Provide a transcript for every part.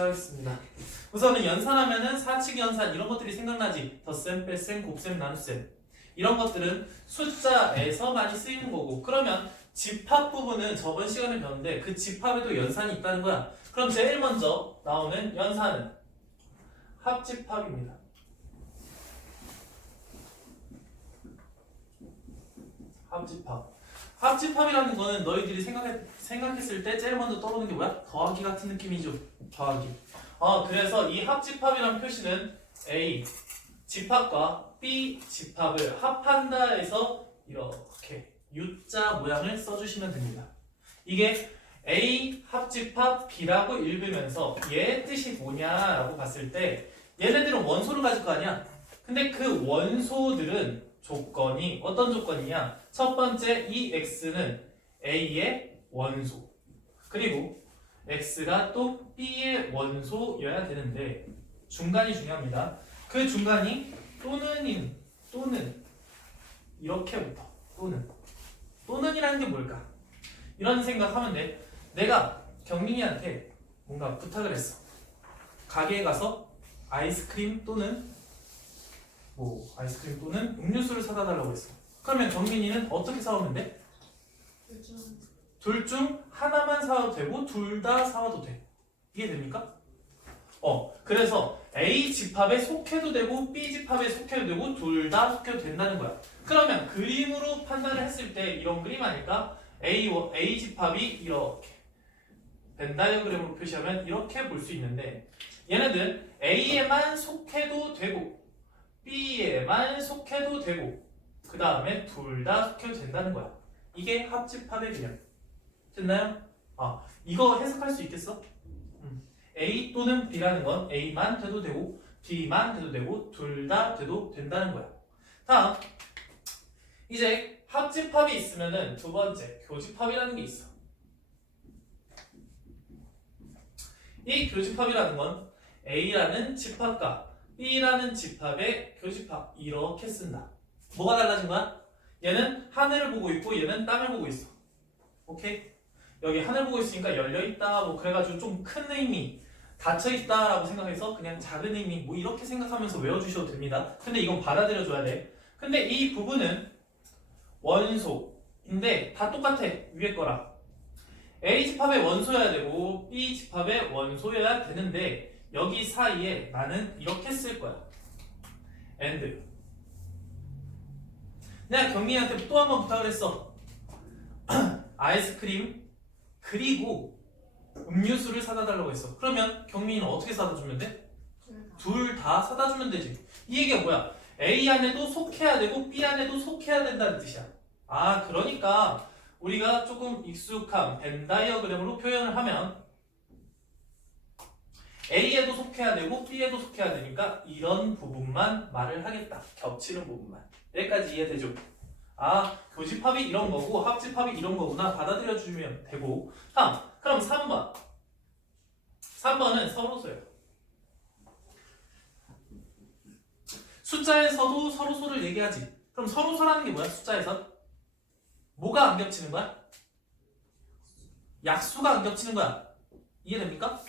하겠습니다. 우선은 연산하면은 사칙 연산 이런 것들이 생각나지. 덧셈, 뺄셈, 곱셈, 나눗셈 이런 것들은 숫자에서 많이 쓰이는 거고, 그러면 집합 부분은 저번 시간에 배웠는데 그 집합에도 연산이 있다는 거야. 그럼 제일 먼저 나오는 연산은 합집합입니다. 합집합이라는 거는 너희들이 생각했을 때 제일 먼저 떠오르는 게 뭐야? 더하기 같은 느낌이죠. 더하기. 그래서 이 합집합이라는 표시는 A 집합과 B 집합을 합한다 해서 이렇게 U자 모양을 써주시면 됩니다. 이게 A 합집합 B라고 읽으면서 얘의 뜻이 뭐냐라고 봤을 때 얘네들은 원소를 가질 거 아니야? 근데 그 원소들은 조건이 어떤 조건이냐? 첫 번째 이 X는 A의 원소, 그리고 X가 또 B의 원소여야 되는데 중간이 중요합니다. 그 중간이 또는 이렇게부터 또는이라는 게 뭘까? 이런 생각하면 돼. 내가 경민이한테 뭔가 부탁을 했어. 가게에 가서 아이스크림 또는 음료수를 사다 달라고 했어. 그러면 경민이는 어떻게 사오면 돼? 둘 중 하나만 사도 되고 둘 다 사와도 돼. 이해됩니까? 그래서 A 집합에 속해도 되고 B 집합에 속해도 되고 둘 다 속해도 된다는 거야. 그러면 그림으로 판단을 했을 때 이런 그림 아닐까? A 집합이 이렇게 벤 다이어그램으로 표시하면 이렇게 볼 수 있는데, 얘네들 A에만 속해도 되고 B에만 속해도 되고 그 다음에 둘 다 속해도 된다는 거야. 이게 합집합의 개념. 됐나요? 이거 해석할 수 있겠어? A 또는 B라는 건 A만 돼도 되고 B만 돼도 되고 둘 다 돼도 된다는 거야. 다음, 이제 합집합이 있으면은 두 번째 교집합이라는 게 있어. 이 교집합이라는 건 A라는 집합과 B라는 집합의 교집합 이렇게 쓴다. 뭐가 달라진 거야? 얘는 하늘을 보고 있고 얘는 땅을 보고 있어. 오케이? 여기 하늘 보고 있으니까 열려있다 그래가지고 좀 큰 의미, 닫혀있다 라고 생각해서 그냥 작은 의미 이렇게 생각하면서 외워주셔도 됩니다. 근데 이건 받아들여줘야 돼. 근데 이 부분은 원소인데 다 똑같아. 위에 거랑 A 집합의 원소여야 되고 B 집합의 원소여야 되는데 여기 사이에 나는 이렇게 쓸 거야. and. 내가 경민이한테 또 한 번 부탁을 했어. 아이스크림 그리고 음료수를 사다 달라고 했어. 그러면 경민이는 어떻게 사다 주면 돼? 둘 다 사다 주면 되지. 이 얘기가 뭐야? A 안에도 속해야 되고 B 안에도 속해야 된다는 뜻이야. 그러니까 우리가 조금 익숙한 벤 다이어그램으로 표현을 하면 A에도 속해야 되고 B에도 속해야 되니까 이런 부분만 말을 하겠다. 겹치는 부분만. 여기까지 이해되죠? 교집합이 이런 거고 합집합이 이런 거구나 받아들여 주면 되고. 다음, 그럼 3번. 3번은 서로소예요. 숫자에서도 서로소를 얘기하지. 그럼 서로소라는 게 뭐야? 숫자에서 뭐가 안 겹치는 거야? 약수가 안 겹치는 거야. 이해됩니까?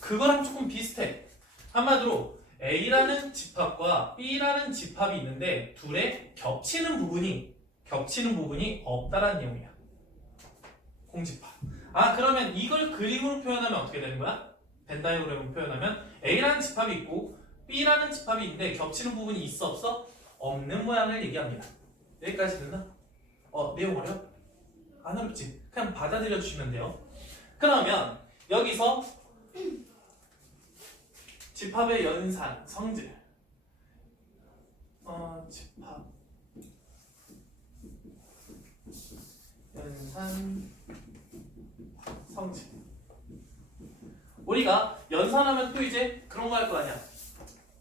그거랑 조금 비슷해. 한마디로 A라는 집합과 B라는 집합이 있는데 둘의 겹치는 부분이 없다라는 내용이야. 공집합. 그러면 이걸 그림으로 표현하면 어떻게 되는 거야? 벤 다이어그램으로 표현하면 A라는 집합이 있고 B라는 집합이 있는데 겹치는 부분이 있어 없어? 없는 모양을 얘기합니다. 여기까지 됐나? 내용 어려워? 안 어렵지? 그냥 받아들여 주시면 돼요. 그러면 여기서 집합의 연산, 성질. 집합. 연산, 성질. 우리가 연산하면 또 이제 그런 거 할 거 아니야.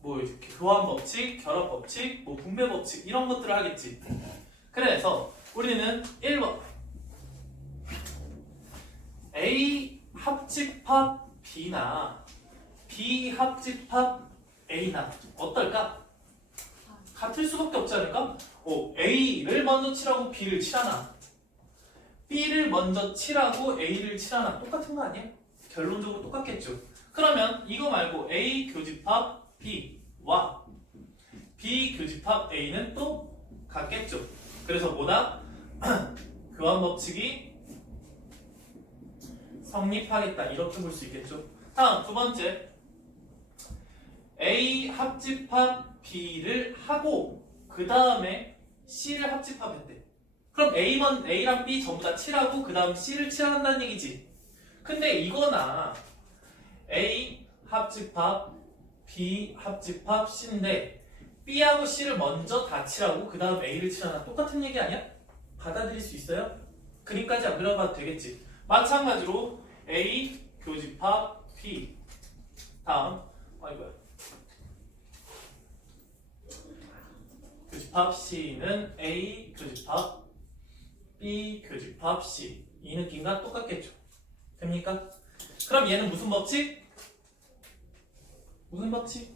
이렇게 교환 법칙, 결합 법칙, 분배 법칙 이런 것들을 하겠지. 그래서 우리는 1번 A 합집합 B나 B 합집합 A나 어떨까? 같을 수밖에 없지 않을까? A를 먼저 칠하고 B를 칠하나 B를 먼저 칠하고 A를 칠하나 똑같은 거 아니야? 결론적으로 똑같겠죠. 그러면 이거 말고 A 교집합 B와 B 교집합 A는 또 같겠죠. 그래서 뭐다? 교환 법칙이 성립하겠다. 이렇게 볼 수 있겠죠. 다음 두 번째. A 합집합 B를 하고 그 다음에 C를 합집합했대. 그럼 A랑 B 전부 다 칠하고 그 다음 C를 칠한다는 얘기지. 근데 이거나 A 합집합 B 합집합 C인데 B하고 C를 먼저 다 칠하고 그 다음 A를 칠하나 똑같은 얘기 아니야? 받아들일 수 있어요? 그림까지 안 그려봐도 되겠지. 마찬가지로 A 교집합 B 다음 아이고야 교집합 C는 A 교집합 B 교집합 C 이 느낌과 똑같겠죠. 됩니까? 그럼 얘는 무슨 법칙? 무슨 법칙?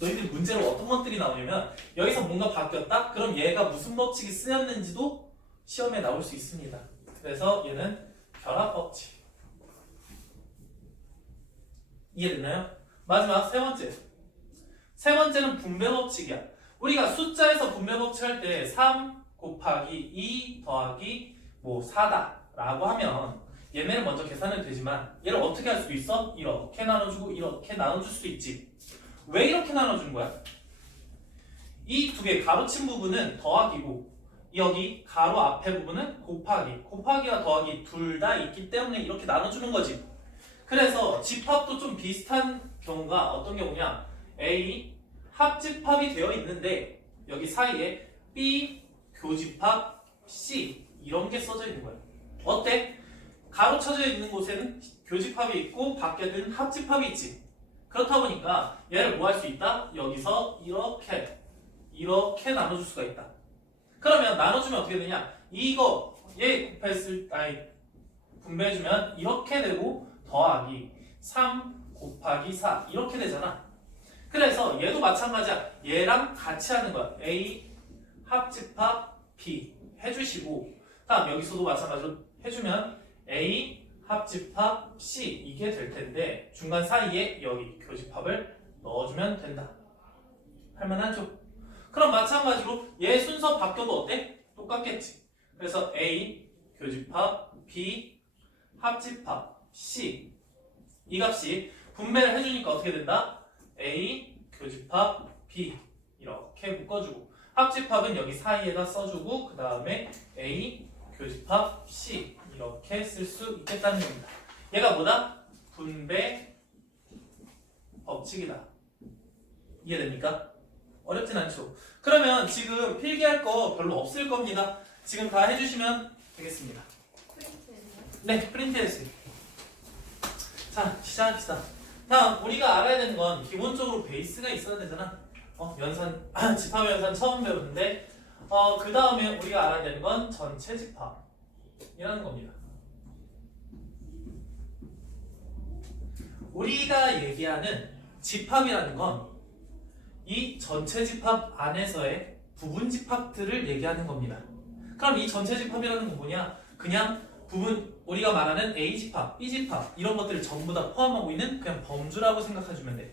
너희들 문제로 어떤 것들이 나오냐면 여기서 뭔가 바뀌었다? 그럼 얘가 무슨 법칙이 쓰였는지도 시험에 나올 수 있습니다. 그래서 얘는 결합 법칙. 이해됐나요? 마지막 세 번째. 세 번째는 분배 법칙이야. 우리가 숫자에서 분배 법칙 할 때 3 곱하기 2 더하기 4다 라고 하면 얘네를 먼저 계산해도 되지만 얘를 어떻게 할 수 있어? 이렇게 나눠주고 이렇게 나눠줄 수도 있지. 왜 이렇게 나눠주는 거야? 이 두 개 가로친 부분은 더하기고 여기 가로 앞에 부분은 곱하기. 곱하기와 더하기 둘 다 있기 때문에 이렇게 나눠주는 거지. 그래서 집합도 좀 비슷한 경우가 어떤 경우냐? A 합집합이 되어 있는데 여기 사이에 B 교집합 C 이런 게 써져 있는 거야. 어때? 가로쳐져 있는 곳에는 교집합이 있고 밖에는 합집합이 있지. 그렇다 보니까 얘를 뭐 할 수 있다? 여기서 이렇게 나눠줄 수가 있다. 그러면 나눠주면 어떻게 되냐? 이거 얘 분배해주면 이렇게 되고 더하기 3 곱하기 4 이렇게 되잖아. 그래서 얘도 마찬가지야. 얘랑 같이 하는 거야. A 합집합 B 해주시고 다음 여기서도 마찬가지로 해주면 A 합집합 C 이게 될 텐데 중간 사이에 여기 교집합을 넣어주면 된다. 할만하죠? 그럼 마찬가지로 얘 순서 바뀌어도 어때? 똑같겠지. 그래서 A 교집합 B 합집합 C 이 값이 분배를 해주니까 어떻게 된다? A 교집합 B 이렇게 묶어주고 합집합은 여기 사이에다 써주고 그 다음에 A 교집합 C 이렇게 쓸 수 있겠다는 겁니다. 얘가 뭐다? 분배 법칙이다. 이해됩니까? 어렵진 않죠? 그러면 지금 필기할 거 별로 없을 겁니다. 지금 다 해주시면 되겠습니다. 네, 프린트해주세요. 자, 시작합시다. 다음 우리가 알아야 되는 건 기본적으로 베이스가 있어야 되잖아. 연산, 집합 연산 처음 배우는데 그 다음에 우리가 알아야 되는 건 전체 집합이라는 겁니다. 우리가 얘기하는 집합이라는 건 이 전체 집합 안에서의 부분 집합들을 얘기하는 겁니다. 그럼 이 전체 집합이라는 건 뭐냐? 그냥 부분 우리가 말하는 A 집합, B 집합 이런 것들을 전부 다 포함하고 있는 그냥 범주라고 생각해주면 돼.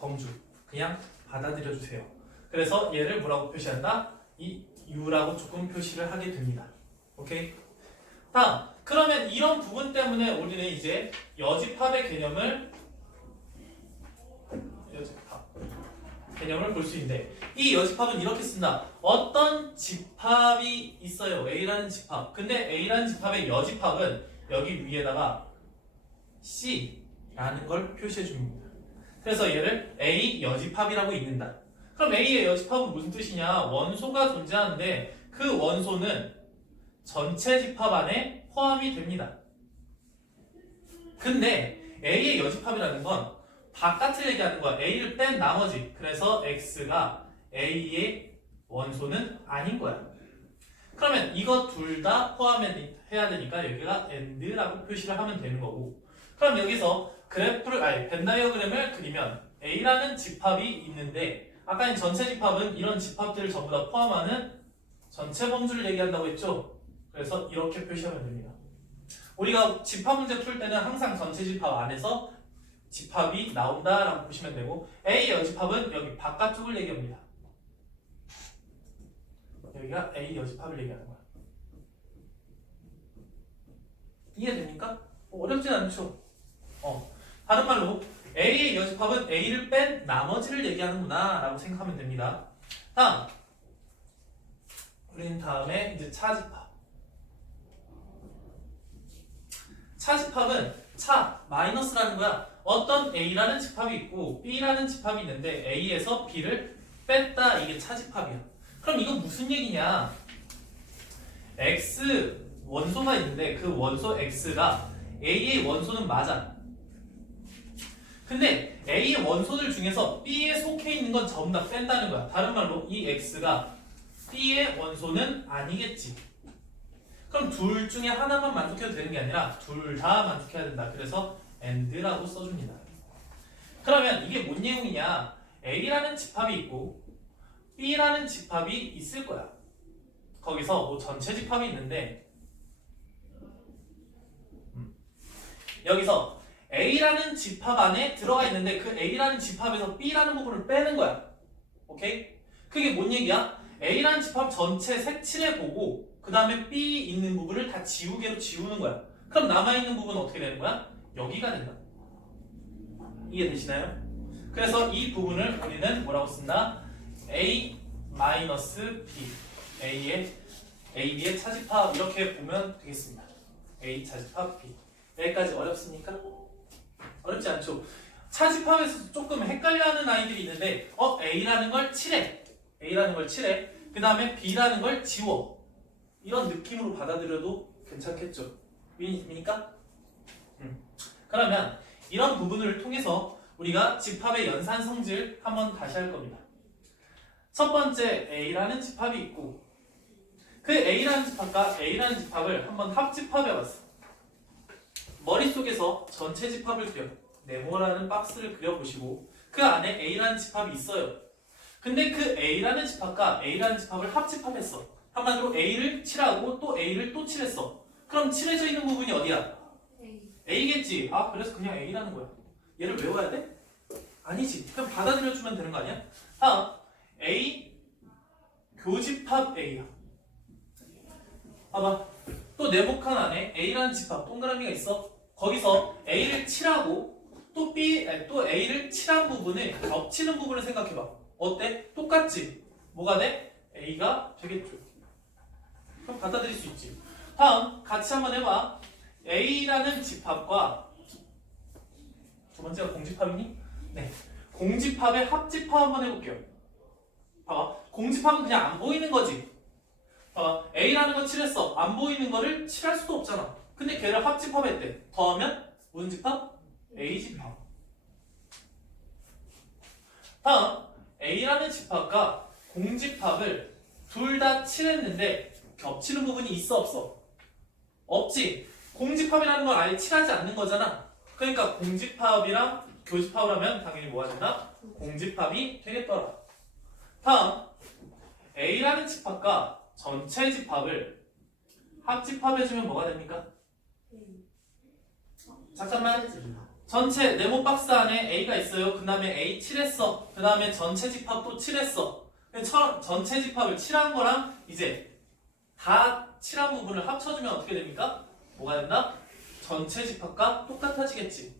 범주. 그냥 받아들여 주세요. 그래서 얘를 뭐라고 표시한다? 이 U라고 조금 표시를 하게 됩니다. 오케이? 다음, 그러면 이런 부분 때문에 우리는 이제 여집합의 개념을 볼 수 있는데 이 여집합은 이렇게 쓴다. 어떤 집합이 있어요. A라는 집합. 근데 A라는 집합의 여집합은 여기 위에다가 C라는 걸 표시해 줍니다. 그래서 얘를 A 여집합이라고 읽는다. 그럼 A의 여집합은 무슨 뜻이냐? 원소가 존재하는데 그 원소는 전체 집합 안에 포함이 됩니다. 근데 A의 여집합이라는 건 바깥을 얘기하는 거야. A를 뺀 나머지. 그래서 X가 A의 원소는 아닌 거야. 그러면 이거 둘 다 포함해야 되니까 여기가 AND라고 표시를 하면 되는 거고. 그럼 여기서 벤 다이어그램을 그리면 A라는 집합이 있는데 아까 전체 집합은 이런 집합들을 전부 다 포함하는 전체 범주를 얘기한다고 했죠. 그래서 이렇게 표시하면 됩니다. 우리가 집합 문제 풀 때는 항상 전체 집합 안에서 집합이 나온다라고 보시면 되고 A의 여집합은 여기 바깥쪽을 얘기합니다. 여기가 A 여집합을 얘기하는 거야. 이해됩니까? 어렵진 않죠. 다른 말로 A의 여집합은 A를 뺀 나머지를 얘기하는구나 라고 생각하면 됩니다. 다음 우리는 다음에 이제 차집합. 차집합은 차 마이너스라는 거야. 어떤 A라는 집합이 있고 B라는 집합이 있는데 A에서 B를 뺐다. 이게 차집합이야. 그럼 이건 무슨 얘기냐? X 원소가 있는데 그 원소 X가 A의 원소는 맞아. 근데 A의 원소들 중에서 B에 속해 있는 건 전부 다 뺀다는 거야. 다른 말로 이 X가 B의 원소는 아니겠지. 그럼 둘 중에 하나만 만족해도 되는 게 아니라 둘 다 만족해야 된다. 그래서 AND라고 써줍니다. 그러면 이게 뭔 내용이냐? A라는 집합이 있고 B라는 집합이 있을 거야. 거기서 뭐 전체 집합이 있는데 여기서 A라는 집합 안에 들어가 있는데 그 A라는 집합에서 B라는 부분을 빼는 거야. 오케이? 그게 뭔 얘기야? A라는 집합 전체 색칠해보고 그 다음에 B 있는 부분을 다 지우개로 지우는 거야. 그럼 남아있는 부분은 어떻게 되는 거야? 여기가 된다. 이해되시나요? 그래서 이 부분을 우리는 뭐라고 쓴다? A-B B의 차집합 이렇게 보면 되겠습니다. A 차집합 B. 여기까지 어렵습니까? 어렵지 않죠? 차집합에서 조금 헷갈려하는 아이들이 있는데 A라는 걸 칠해. A라는 걸 칠해. 그 다음에 B라는 걸 지워. 이런 느낌으로 받아들여도 괜찮겠죠? 미니까? 그러면 이런 부분을 통해서 우리가 집합의 연산 성질 한번 다시 할 겁니다. 첫 번째 A라는 집합이 있고 그 A라는 집합과 A라는 집합을 한번 합집합해봤어. 머릿속에서 전체 집합을 그려. 네모라는 박스를 그려보시고 그 안에 A라는 집합이 있어요. 근데 그 A라는 집합과 A라는 집합을 합집합했어. 한마디로 A를 칠하고 또 A를 또 칠했어. 그럼 칠해져 있는 부분이 어디야? A겠지. 아 그래서 그냥 A라는 거야. 얘를 외워야 돼? 아니지. 그럼 받아들여주면 되는 거 아니야? 다음 A 교집합 A야. 봐봐. 또 네모칸 안에 A라는 집합 동그라미가 있어. 거기서 A를 칠하고 또 A를 칠한 부분을 겹치는 부분을 생각해봐. 어때? 똑같지? 뭐가 돼? A가 되겠죠. 그럼 받아들일 수 있지. 다음 같이 한번 해봐. A라는 집합과 두 번째가 공집합이니? 네. 공집합의 합집합 한번 해볼게요. 봐봐. 공집합은 그냥 안 보이는 거지. 봐봐. A라는 거 칠했어. 안 보이는 거를 칠할 수도 없잖아. 근데 걔를 합집합했대. 더하면 무슨 집합? A집합. 다음 A라는 집합과 공집합을 둘 다 칠했는데 겹치는 부분이 있어 없어? 없지. 공집합이라는 건 아예 칠하지 않는 거잖아. 그러니까 공집합이랑 교집합을 하면 당연히 뭐가 된다? 공집합이 되겠더라. 다음 A라는 집합과 전체 집합을 합집합해주면 뭐가 됩니까? 잠깐만. 전체 네모 박스 안에 A가 있어요. 그 다음에 A 칠했어. 그 다음에 전체 집합도 칠했어. 전체 집합을 칠한 거랑 이제 다 칠한 부분을 합쳐주면 어떻게 됩니까? 뭐가 된다? 전체 집합과 똑같아지겠지.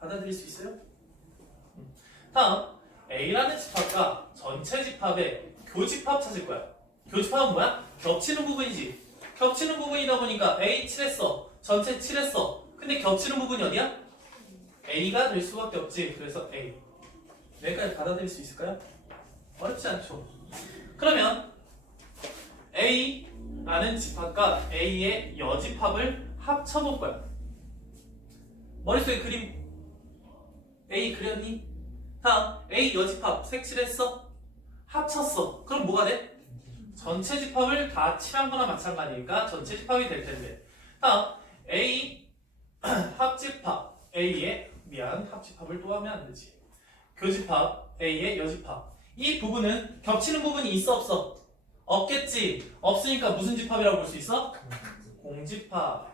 받아들일 수 있어요? 다음 A라는 집합과 전체 집합의 교집합 찾을 거야. 교집합은 뭐야? 겹치는 부분이지. 겹치는 부분이다 보니까 A 칠했어. 전체 칠했어. 근데 겹치는 부분이 어디야? A가 될 수밖에 없지. 그래서 A. 여기까지 받아들일 수 있을까요? 어렵지 않죠. 그러면 A라는 집합과 A의 여집합을 합쳐볼 거야. 머릿속에 그림 A 그렸니? 다음 A 여집합 색칠했어? 합쳤어. 그럼 뭐가 돼? 전체 집합을 다 칠한 거나 마찬가지니까 전체 집합이 될 텐데. 다음 A 합집합 A의 합집합을 또 하면 안 되지. 교집합 A의 여집합. 이 부분은 겹치는 부분이 있어 없어? 없겠지. 없으니까 무슨 집합이라고 볼 수 있어? 공집합.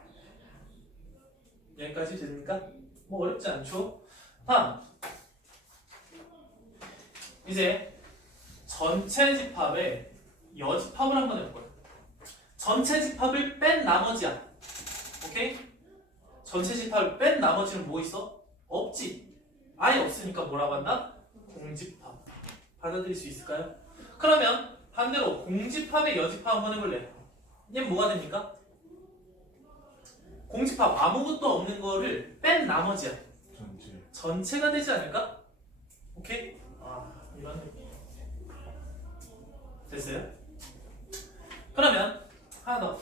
여기까지 됩니까? 뭐 어렵지 않죠? 다음 이제 전체 집합에 여집합을 한번 해볼 거야. 전체 집합을 뺀 나머지야. 오케이? 전체 집합을 뺀 나머지는 뭐 있어? 없지. 아예 없으니까 뭐라고 한다? 공집합. 받아들일 수 있을까요? 그러면 반대로 공집합의 여집합 한번 해볼래. 얘는 뭐가 됩니까? 공집합 아무것도 없는 거를 뺀 나머지야. 전체가 되지 않을까? 오케이? 이런 느낌. 됐어요? 그러면 하나 더.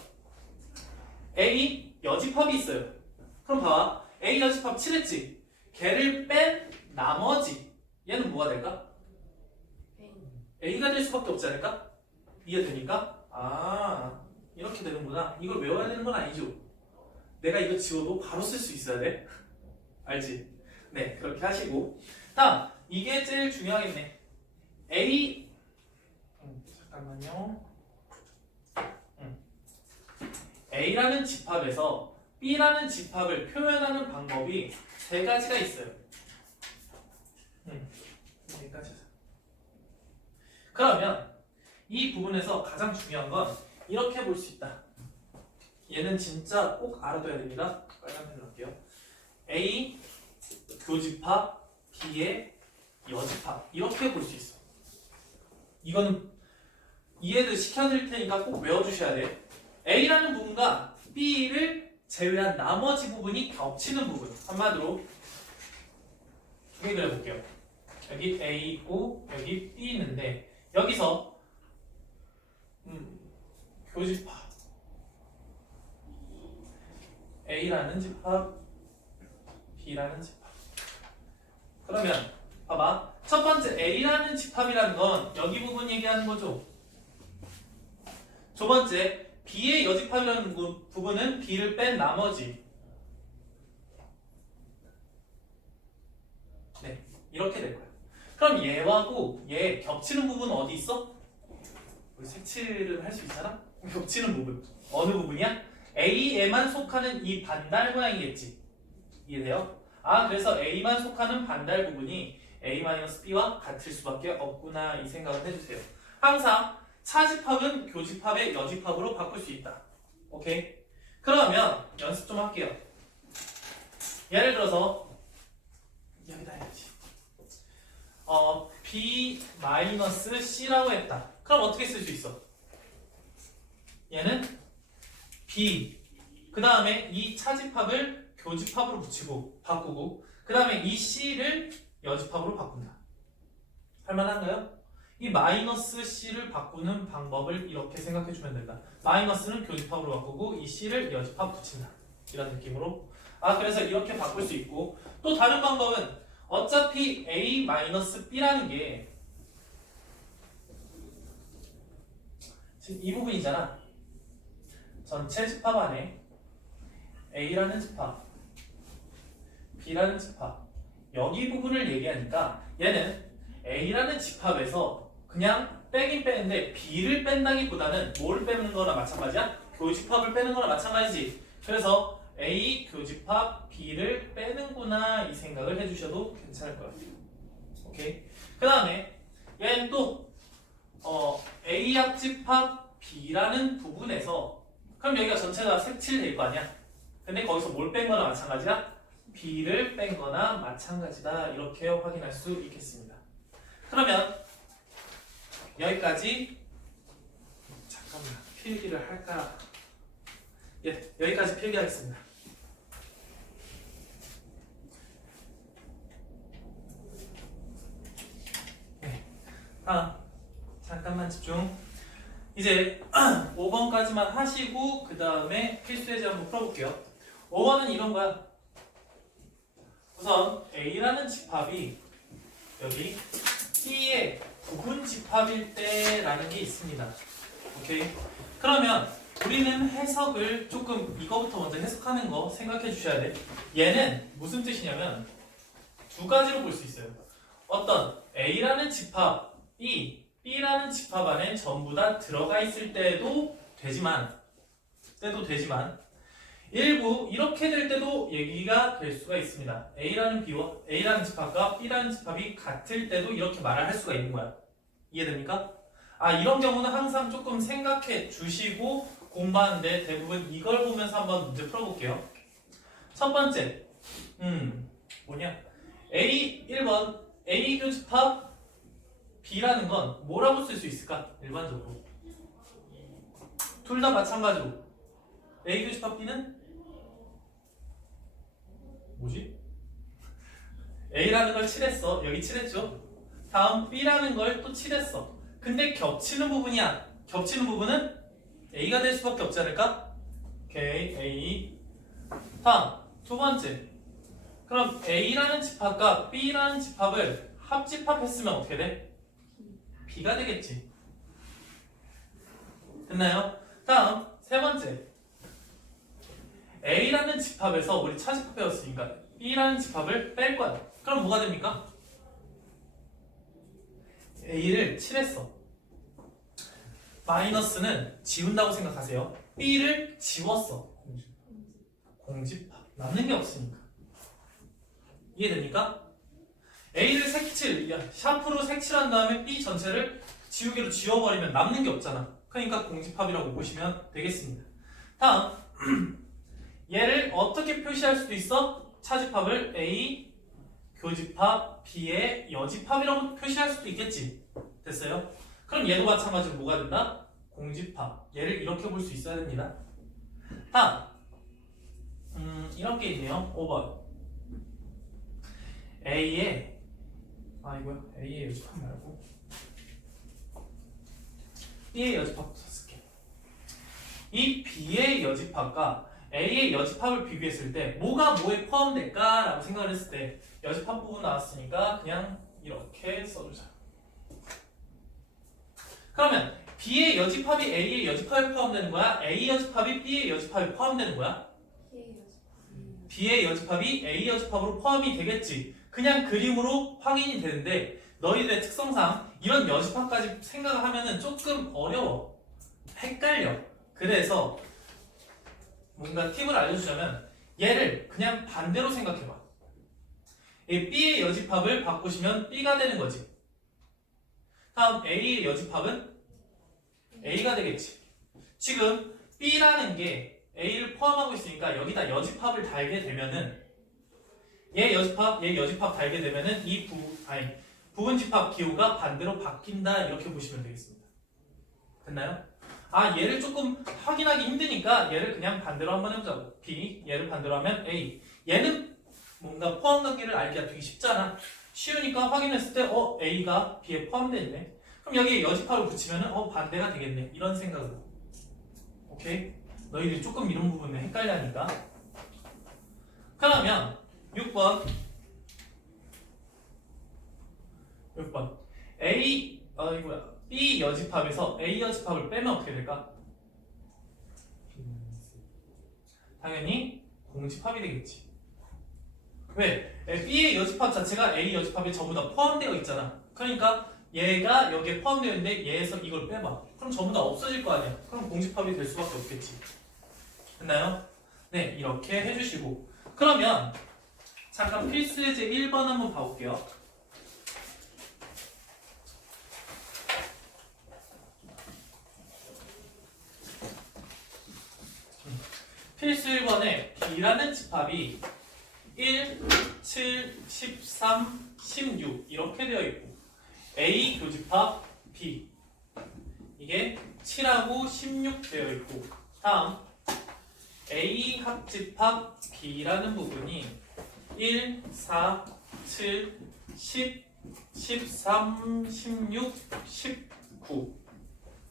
A 여집합이 있어요. 그럼 봐봐. A 여집합 7했지? 걔를 뺀 나머지 얘는 뭐가 될까? A가 될 수밖에 없지 않을까? 이해되니까? 이렇게 되는구나. 이걸 외워야 되는 건 아니죠. 내가 이거 지워도 바로 쓸 수 있어야 돼. 알지? 네, 그렇게 하시고. 다음, 이게 제일 중요하겠네. A 잠깐만요. A라는 집합에서 B라는 집합을 표현하는 방법이 세 가지가 있어요. 여기까지. 그러면 이 부분에서 가장 중요한 건 이렇게 볼 수 있다. 얘는 진짜 꼭 알아둬야 됩니다. 빨간 펜으로 할게요. A 교집합, B의 여집합 이렇게 볼 수 있어. 이거는 이해를 시켜드릴 테니까 꼭 외워주셔야 돼. A라는 부분과 B를 제외한 나머지 부분이 겹치는 부분. 한마디로 두 개 그려볼게요. 여기 A 있고 여기 B 있는데 여기서 교집합 A라는 집합, B라는 집합. 그러면 봐봐. 첫 번째 A라는 집합이라는 건 여기 부분 얘기하는 거죠. 두 번째 B의 여집합이라는 부분은 B를 뺀 나머지. 네, 이렇게 될 거야. 그럼 얘하고 얘 겹치는 부분은 어디 있어? 우리 색칠을 할 수 있잖아? 겹치는 부분. 어느 부분이야? A에만 속하는 이 반달 모양이겠지. 이해돼요? 그래서 A만 속하는 반달 부분이 A-B와 같을 수밖에 없구나 이 생각을 해주세요. 항상 차집합은 교집합의 여집합으로 바꿀 수 있다. 오케이? 그러면 연습 좀 할게요. 예를 들어서 여기다 해야지. B-C라고 했다. 그럼 어떻게 쓸 수 있어? 얘는 B 그 다음에 이 차집합을 교집합으로 바꾸고 그 다음에 이 C를 여집합으로 바꾼다. 할만한가요? 이 마이너스 C를 바꾸는 방법을 이렇게 생각해주면 된다. 마이너스는 교집합으로 바꾸고 이 C를 여집합 붙인다. 이런 느낌으로. 그래서 이렇게 바꿀 수 있고 또 다른 방법은 어차피 A-B라는 게 지금 이 부분이잖아. 전체 집합 안에 A라는 집합, B라는 집합 여기 부분을 얘기하니까 얘는 A라는 집합에서 그냥 빼긴 빼는데 B를 뺀다기보다는 뭘 빼는 거나 마찬가지야? 교집합을 빼는 거나 마찬가지지. 그래서 A 교집합 B를 빼는구나 이 생각을 해주셔도 괜찮을 것 같아요. 오케이. 그 다음에 얘는 또 A 합집합 B라는 부분에서 그럼 여기가 전체가 색칠될 거 아니야? 근데 거기서 뭘 뺀 거나 마찬가지야? B를 뺀 거나 마찬가지다. 이렇게 확인할 수 있겠습니다. 그러면 여기까지 잠깐만 필기를 할까? 예, 여기까지 필기하겠습니다. 네, 잠깐만 집중. 이제 5번까지만 하시고 그 다음에 필수예제 한번 풀어볼게요. 5번은 이런 거야. 우선 A라는 집합이 여기 B의 부분 집합일 때라는 게 있습니다. 오케이? 그러면 우리는 해석을 조금 이거부터 먼저 해석하는 거 생각해 주셔야 돼. 얘는 무슨 뜻이냐면 두 가지로 볼 수 있어요. 어떤 A라는 집합이 B라는 집합 안에 전부 다 들어가 있을 때도 되지만 일부 이렇게 될 때도 얘기가 될 수가 있습니다. A라는 집합과 B라는 집합이 같을 때도 이렇게 말을 할 수가 있는 거야. 이해됩니까? 이런 경우는 항상 조금 생각해 주시고 공부하는데 대부분 이걸 보면서 한번 문제 풀어볼게요. 첫 번째, 뭐냐? 1번 A 교집합 B라는 건 뭐라고 쓸 수 있을까? 일반적으로 둘 다 마찬가지로 A 교집합 B는 뭐지? A라는 걸 칠했어. 여기 칠했죠? 다음 B라는 걸 또 칠했어. 근데 겹치는 부분이야. 겹치는 부분은 A가 될 수밖에 없지 않을까? 오케이, A. 다음, 두 번째. 그럼 A라는 집합과 B라는 집합을 합집합했으면 어떻게 돼? B가 되겠지. 됐나요? 다음, 세 번째. A라는 집합에서 우리 차집합 배웠으니까 B라는 집합을 뺄 거야. 그럼 뭐가 됩니까? A를 칠했어. 마이너스는 지운다고 생각하세요. B를 지웠어. 공집합. 남는 게 없으니까. 이해됩니까? A를 색칠, 샤프로 색칠한 다음에 B 전체를 지우개로 지워버리면 남는 게 없잖아. 그러니까 공집합이라고 보시면 되겠습니다. 다음, 얘를 어떻게 표시할 수도 있어? 차집합을 A, 교집합, B의 여집합이라고 표시할 수도 있겠지. 됐어요? 그럼 얘도 마찬가지로 뭐가 된다? 공집합. 얘를 이렇게 볼 수 있어야 됩니다. 다음, 이런 게 있네요. 5번. A의 여집합 말고 B의 여집합부터 쓸게. 이 B의 여집합과 A의 여집합을 비교했을 때 뭐가 뭐에 포함될까? 라고 생각을 했을 때 여집합 부분 나왔으니까 그냥 이렇게 써주자. 그러면 B의 여집합이 A의 여집합에 포함되는 거야? A 여집합이 B의 여집합에 포함되는 거야? B의 여집합이 A 여집합으로 포함이 되겠지. 그냥 그림으로 확인이 되는데 너희들의 특성상 이런 여집합까지 생각을 하면은 조금 어려워. 헷갈려. 그래서 뭔가 팁을 알려주자면 얘를 그냥 반대로 생각해봐. B의 여집합을 바꾸시면 B가 되는 거지. 다음 A의 여집합은 A가 되겠지. 지금 B라는 게 A를 포함하고 있으니까 여기다 여집합을 달게 되면은 얘 여집합 달게 되면은 이 부분집합 기호가 반대로 바뀐다 이렇게 보시면 되겠습니다. 됐나요? 얘를 조금 확인하기 힘드니까 얘를 그냥 반대로 한번 해보자고. B, 얘를 반대로 하면 A. 얘는 뭔가 포함 관계를 알기가 되게 쉽잖아. 쉬우니까 확인했을 때 A가 B에 포함되어 있네. 그럼 여기에 여집합을 붙이면은 반대가 되겠네. 이런 생각으로. 오케이? 너희들이 조금 이런 부분에 헷갈려하니까. 그러면 6번 B 여집합에서 A 여집합을 빼면 어떻게 될까? 당연히 공집합이 되겠지. 왜? B의 여집합 자체가 A 여집합에 전부 다 포함되어 있잖아. 그러니까 얘가 여기에 포함되어 있는데 얘에서 이걸 빼봐. 그럼 전부 다 없어질 거 아니야. 그럼 공집합이 될 수밖에 없겠지. 됐나요? 네, 이렇게 해주시고. 그러면 잠깐 필수 예제 1번 한번 봐볼게요. 필수 1번에 B라는 집합이 1, 7, 13, 16 이렇게 되어 있고 A 교집합 B 이게 7하고 16 되어 있고 다음 A 합집합 B라는 부분이 1, 4, 7, 10, 13, 16, 19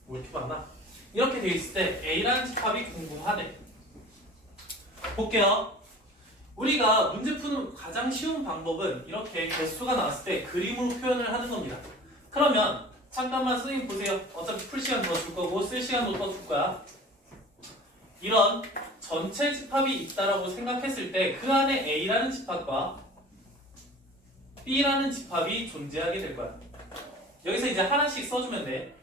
뭐 이렇게 많나? 이렇게 되어 있을 때 A라는 집합이 궁금하대. 볼게요. 우리가 문제 푸는 가장 쉬운 방법은 이렇게 개수가 나왔을 때 그림으로 표현을 하는 겁니다. 그러면 잠깐만 선생님 보세요. 어차피 풀 시간 더 줄 거고 쓸 시간도 더 줄 거야. 이런 전체 집합이 있다라고 생각했을 때 그 안에 A라는 집합과 B라는 집합이 존재하게 될 거야. 여기서 이제 하나씩 써주면 돼.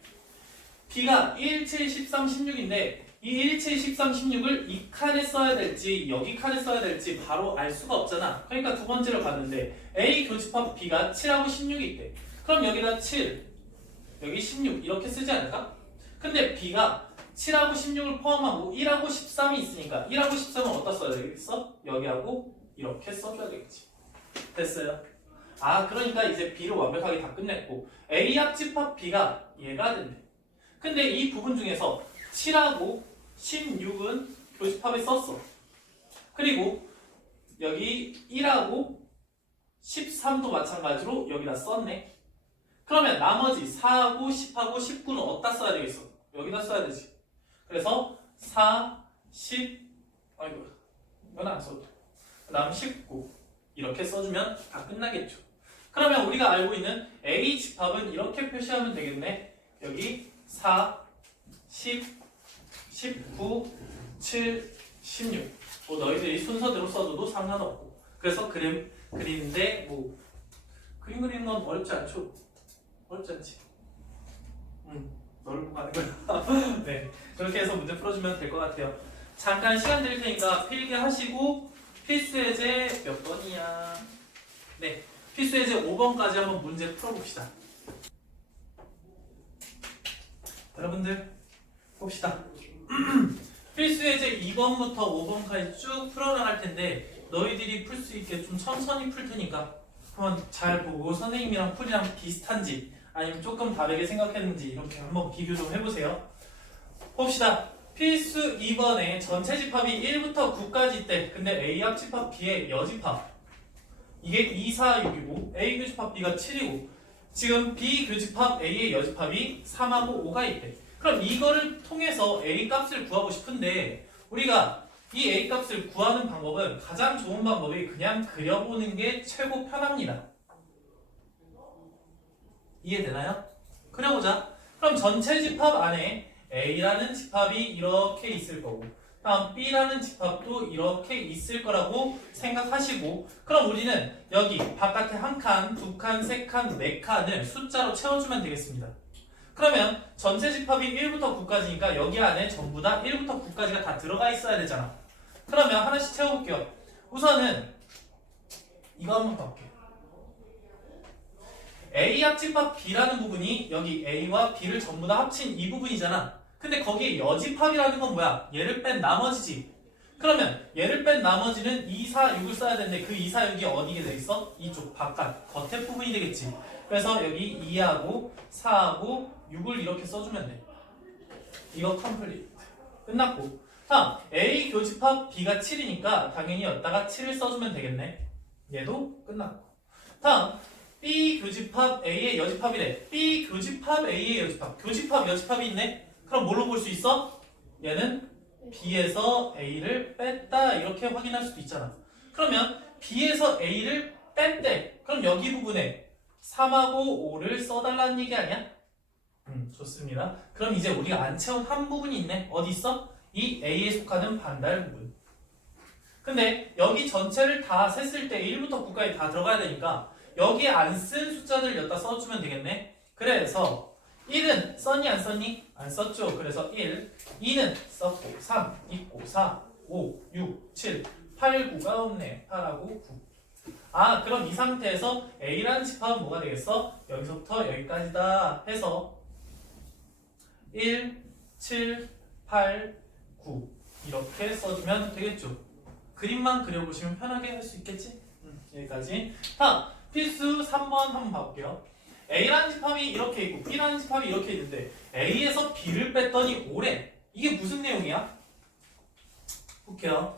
B가 1, 7, 13, 16인데 이 1, 7, 13, 16을 이 칸에 써야 될지 여기 칸에 써야 될지 바로 알 수가 없잖아. 그러니까 두 번째로 갔는데 A 교집합 B가 7하고 16이 있대. 그럼 여기다 7, 여기 16 이렇게 쓰지 않을까? 근데 B가 7하고 16을 포함하고 1하고 13이 있으니까 1하고 13은 어디다 써야 되겠어? 여기하고 이렇게 써줘야 되겠지. 됐어요? 아, 그러니까 이제 B를 완벽하게 다 끝냈고 A 합집합 B가 얘가 된대. 근데 이 부분 중에서 7하고 16은 교집합에 썼어. 그리고 여기 1하고 13도 마찬가지로 여기다 썼네. 그러면 나머지 4하고 10하고 19는 어디다 써야 되겠어? 여기다 써야 되지. 그래서 4, 10, 아이고 이건 안 써도 돼. 그 다음 19 이렇게 써주면 다 끝나겠죠. 그러면 우리가 알고 있는 A 집합은 이렇게 표시하면 되겠네. 여기 4, 10, 19, 7, 16. 뭐 너희들이 순서대로 써줘도 상관없고. 그래서 그리는데 뭐 그림 그리는 건 어렵지 않죠? 어렵지 않지. 너를 보고 하는 거야. 네, 그렇게 해서 문제 풀어주면 될 것 같아요. 잠깐 시간 드릴 테니까 필기하시고 필수예제 몇 번이야? 네, 필수예제 5번까지 한번 문제 풀어봅시다. 여러분들 봅시다. 필수예제 2번부터 5번까지 쭉 풀어나갈 텐데 너희들이 풀 수 있게 좀 천천히 풀 테니까 한번 잘 보고 선생님이랑 풀이랑 비슷한지 아니면 조금 다르게 생각했는지 이렇게 한번 비교 좀 해보세요. 봅시다. 필수 2번에 전체 집합이 1부터 9까지 있대. 근데 A 합집합 B의 여집합 이게 2, 4, 6이고 A 교집합 B가 7이고 지금 B 교집합 A의 여집합이 3하고 5가 있대. 그럼 이거를 통해서 A 값을 구하고 싶은데 우리가 이 A 값을 구하는 방법은 가장 좋은 방법이 그냥 그려보는 게 최고 편합니다. 이해되나요? 그려보자. 그럼 전체 집합 안에 A라는 집합이 이렇게 있을 거고 다음 B라는 집합도 이렇게 있을 거라고 생각하시고 그럼 우리는 여기 바깥에 한 칸, 두 칸, 세 칸, 네 칸을 숫자로 채워주면 되겠습니다. 그러면 전체 집합이 1부터 9까지니까 여기 안에 전부 다 1부터 9까지가 다 들어가 있어야 되잖아. 그러면 하나씩 채워볼게요. 우선은 이거 한번 볼게요. A 합집합 B라는 부분이 여기 A와 B를 전부 다 합친 이 부분이잖아. 근데 거기에 여집합이라는 건 뭐야? 얘를 뺀 나머지지. 그러면 얘를 뺀 나머지는 2, 4, 6을 써야 되는데 그 2, 4, 6이 어디게 되겠어? 이쪽 바깥 겉에 부분이 되겠지. 그래서 여기 2하고 4하고 6을 이렇게 써주면 돼. 이거 컴플리트. 끝났고 다음 A 교집합 B가 7이니까 당연히 여기다가 7을 써주면 되겠네. 얘도 끝났고 다음 B 교집합 A의 여집합이래. B 교집합 A의 여집합. 교집합 여집합이 있네. 그럼 뭘로 볼 수 있어? 얘는 B에서 A를 뺐다 이렇게 확인할 수도 있잖아. 그러면 B에서 A를 뺐대. 그럼 여기 부분에 3하고 5를 써달라는 얘기 아니야? 좋습니다. 그럼 이제 우리가 안 채운 한 부분이 있네. 어디 있어? 이 A에 속하는 반달 부분. 근데 여기 전체를 다 셌을 때 1부터 9까지 다 들어가야 되니까 여기에 안 쓴 숫자들 여기다 써주면 되겠네. 그래서 1은 썼니 안 썼니? 안 썼죠. 그래서 1, 2는 썼고 3 있고 4, 5, 6, 7, 8, 9가 없네. 8하고 9. 아, 그럼 이 상태에서 A라는 집합은 뭐가 되겠어? 여기서부터 여기까지다 해서 1, 7, 8, 9 이렇게 써주면 되겠죠. 그림만 그려보시면 편하게 할 수 있겠지? 여기까지. 다음 필수 3번 한번 봐볼게요. A라는 집합이 이렇게 있고 B라는 집합이 이렇게 있는데 A에서 B를 뺐더니 5래. 이게 무슨 내용이야? 볼게요.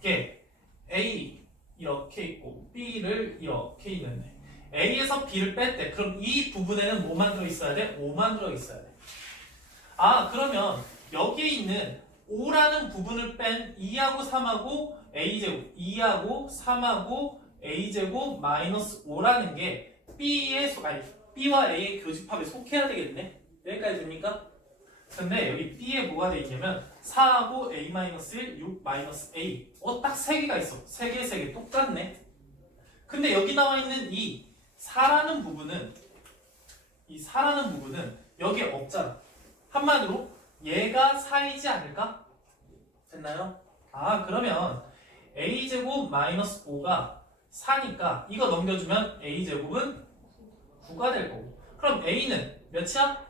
이게 A 이렇게 있고 B를 이렇게 있는데 A에서 B를 뺐대. 그럼 이 부분에는 뭐만 들어있어야 돼? 5만 들어있어야 돼. 아, 그러면 여기에 있는 5라는 부분을 뺀 2하고 3하고 A제곱 2하고 3하고 A제곱 마이너스 5라는 게 B와 A의 교집합에 속해야 되겠네. 여기까지 됩니까? 근데 여기 B에 뭐가 돼 있냐면 4하고 A 마이너스 1, 6 마이너스 A 딱 3개가 있어. 3개, 3개 똑같네. 근데 여기 나와 있는 이 4라는 부분은 여기에 없잖아. 한마디로 얘가 4이지 않을까? 됐나요? 아 그러면 a제곱 마이너스 5가 4니까 이거 넘겨주면 a제곱은 9가 될 거고 그럼 a는 몇이야?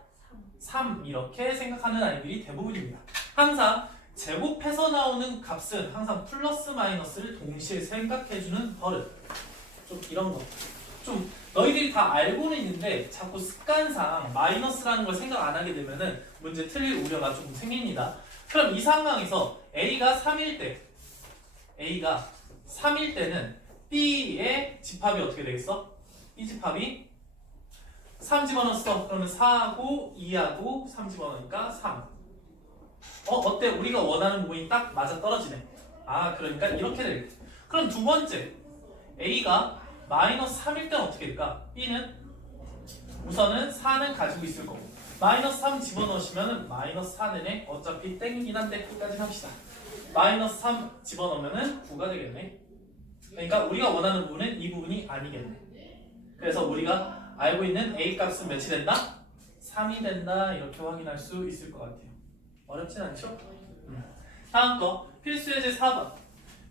3 이렇게 생각하는 아이들이 대부분입니다. 항상 제곱해서 나오는 값은 항상 플러스 마이너스를 동시에 생각해주는 버릇. 좀 이런 거. 좀 너희들이 다 알고는 있는데 자꾸 습관상 마이너스라는 걸 생각 안 하게 되면은 문제 틀릴 우려가 조금 생깁니다. 그럼 이 상황에서 A가 3일 때는 B의 집합이 어떻게 되겠어? 이 집합이 3 집어넣었어. 그러면 4하고 2하고 3 집어넣으니까 3. 어때? 우리가 원하는 부분이 딱 맞아 떨어지네. 아, 그러니까 이렇게 되겠다. 그럼 두 번째, A가 마이너스 3일 때는 어떻게 될까? B는 우선은 4는 가지고 있을 거고 마이너스 3 집어넣으시면 마이너스 4는 어차피 땡이긴 한데 끝까지 합시다. 마이너스 3 집어넣으면 9가 되겠네. 그러니까 우리가 원하는 부분은 이 부분이 아니겠네. 그래서 우리가 알고 있는 A 값은 몇이 된다? 3이 된다. 이렇게 확인할 수 있을 것 같아요. 어렵진 않죠? 다음 거 필수예제 4번.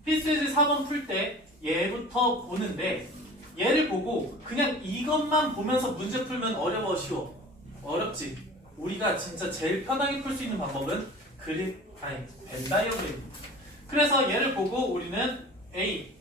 필수예제 4번 풀 때 얘부터 보는데 얘를 보고 그냥 이것만 보면서 문제 풀면 어려워 쉬워? 어렵지. 우리가 진짜 제일 편하게 풀 수 있는 방법은 벤 다이어그램. 그래서 얘를 보고 우리는 A,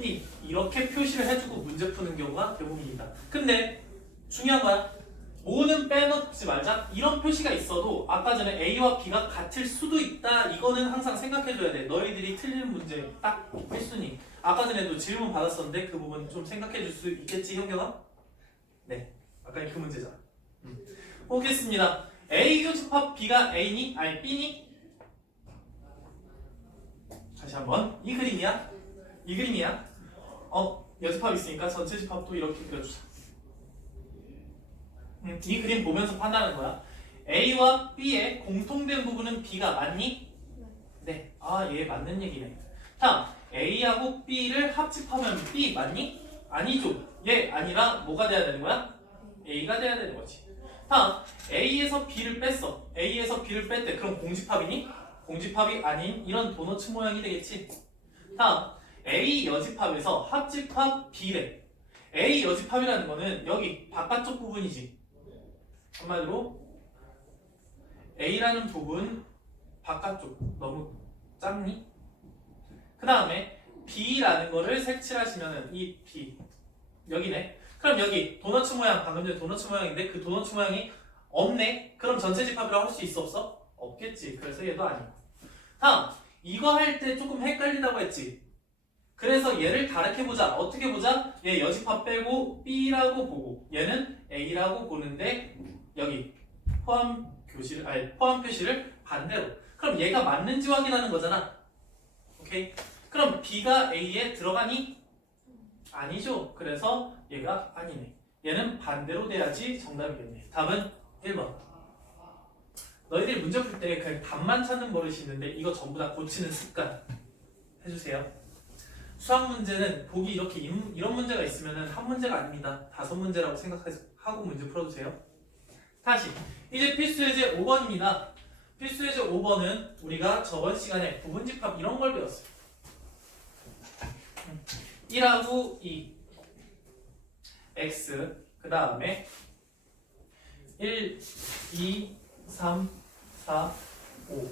B 이렇게 표시를 해주고 문제 푸는 경우가 대부분입니다. 근데 중요한 거야. O는 빼놓지 말자. 이런 표시가 있어도 아까 전에 A와 B가 같을 수도 있다. 이거는 항상 생각해줘야 돼. 너희들이 틀리는 문제 딱 1순위. 아까 전에도 질문 받았었는데 그 부분 좀 생각해줄 수 있겠지, 현경아? 네. 아까 그 문제잖아. 보겠습니다. A 교집합 B가 A니? 아니 B니? 다시 한번. 이 그림이야? 이 그림이야? 여집합 있으니까 전체 집합도 이렇게 그려주자. 이 그림 보면서 판단하는 거야. A와 B의 공통된 부분은 B가 맞니? 네. 아, 얘 맞는 얘기네. 다음, A하고 B를 합집하면 B 맞니? 아니죠. 얘 아니라 뭐가 돼야 되는 거야? A가 돼야 되는 거지. 다음, A에서 B를 뺐어. A에서 B를 뺐대. 그럼 공집합이니? 공집합이 아닌 이런 도너츠 모양이 되겠지. 다음, A 여집합에서 합집합 B래. A 여집합이라는 거는 여기 바깥쪽 부분이지. 한마디로 A라는 부분 바깥쪽 너무 작니? 그 다음에 B라는 거를 색칠하시면은 이 B 여기네. 그럼 여기 도너츠 모양 방금 전에 도너츠 모양인데 그 도너츠 모양이 없네. 그럼 전체 집합이라고 할 수 있어 없어? 없겠지. 그래서 얘도 아니고. 다음 이거 할 때 조금 헷갈린다고 했지. 그래서 얘를 다르게 보자. 어떻게 보자? 얘 여집합 빼고 B라고 보고 얘는 A라고 보는데 여기 포함 표시를 반대로. 그럼 얘가 맞는지 확인하는 거잖아. 오케이? 그럼 B가 A에 들어가니? 아니죠. 그래서 얘가 아니네. 얘는 반대로 돼야지 정답이겠네. 답은 1번. 너희들이 문제 풀 때 그냥 답만 찾는 버릇이 있는데 이거 전부 다 고치는 습관 해주세요. 수학 문제는 보기 이렇게 이런 문제가 있으면 한 문제가 아닙니다. 5문제라고 생각하고 문제 풀어주세요. 다시 이제 필수예제 5번입니다. 필수예제 5번은 우리가 저번 시간에 부분집합 이런 걸 배웠어요. 1하고 2 x 그 다음에 1, 2, 3, 4, 5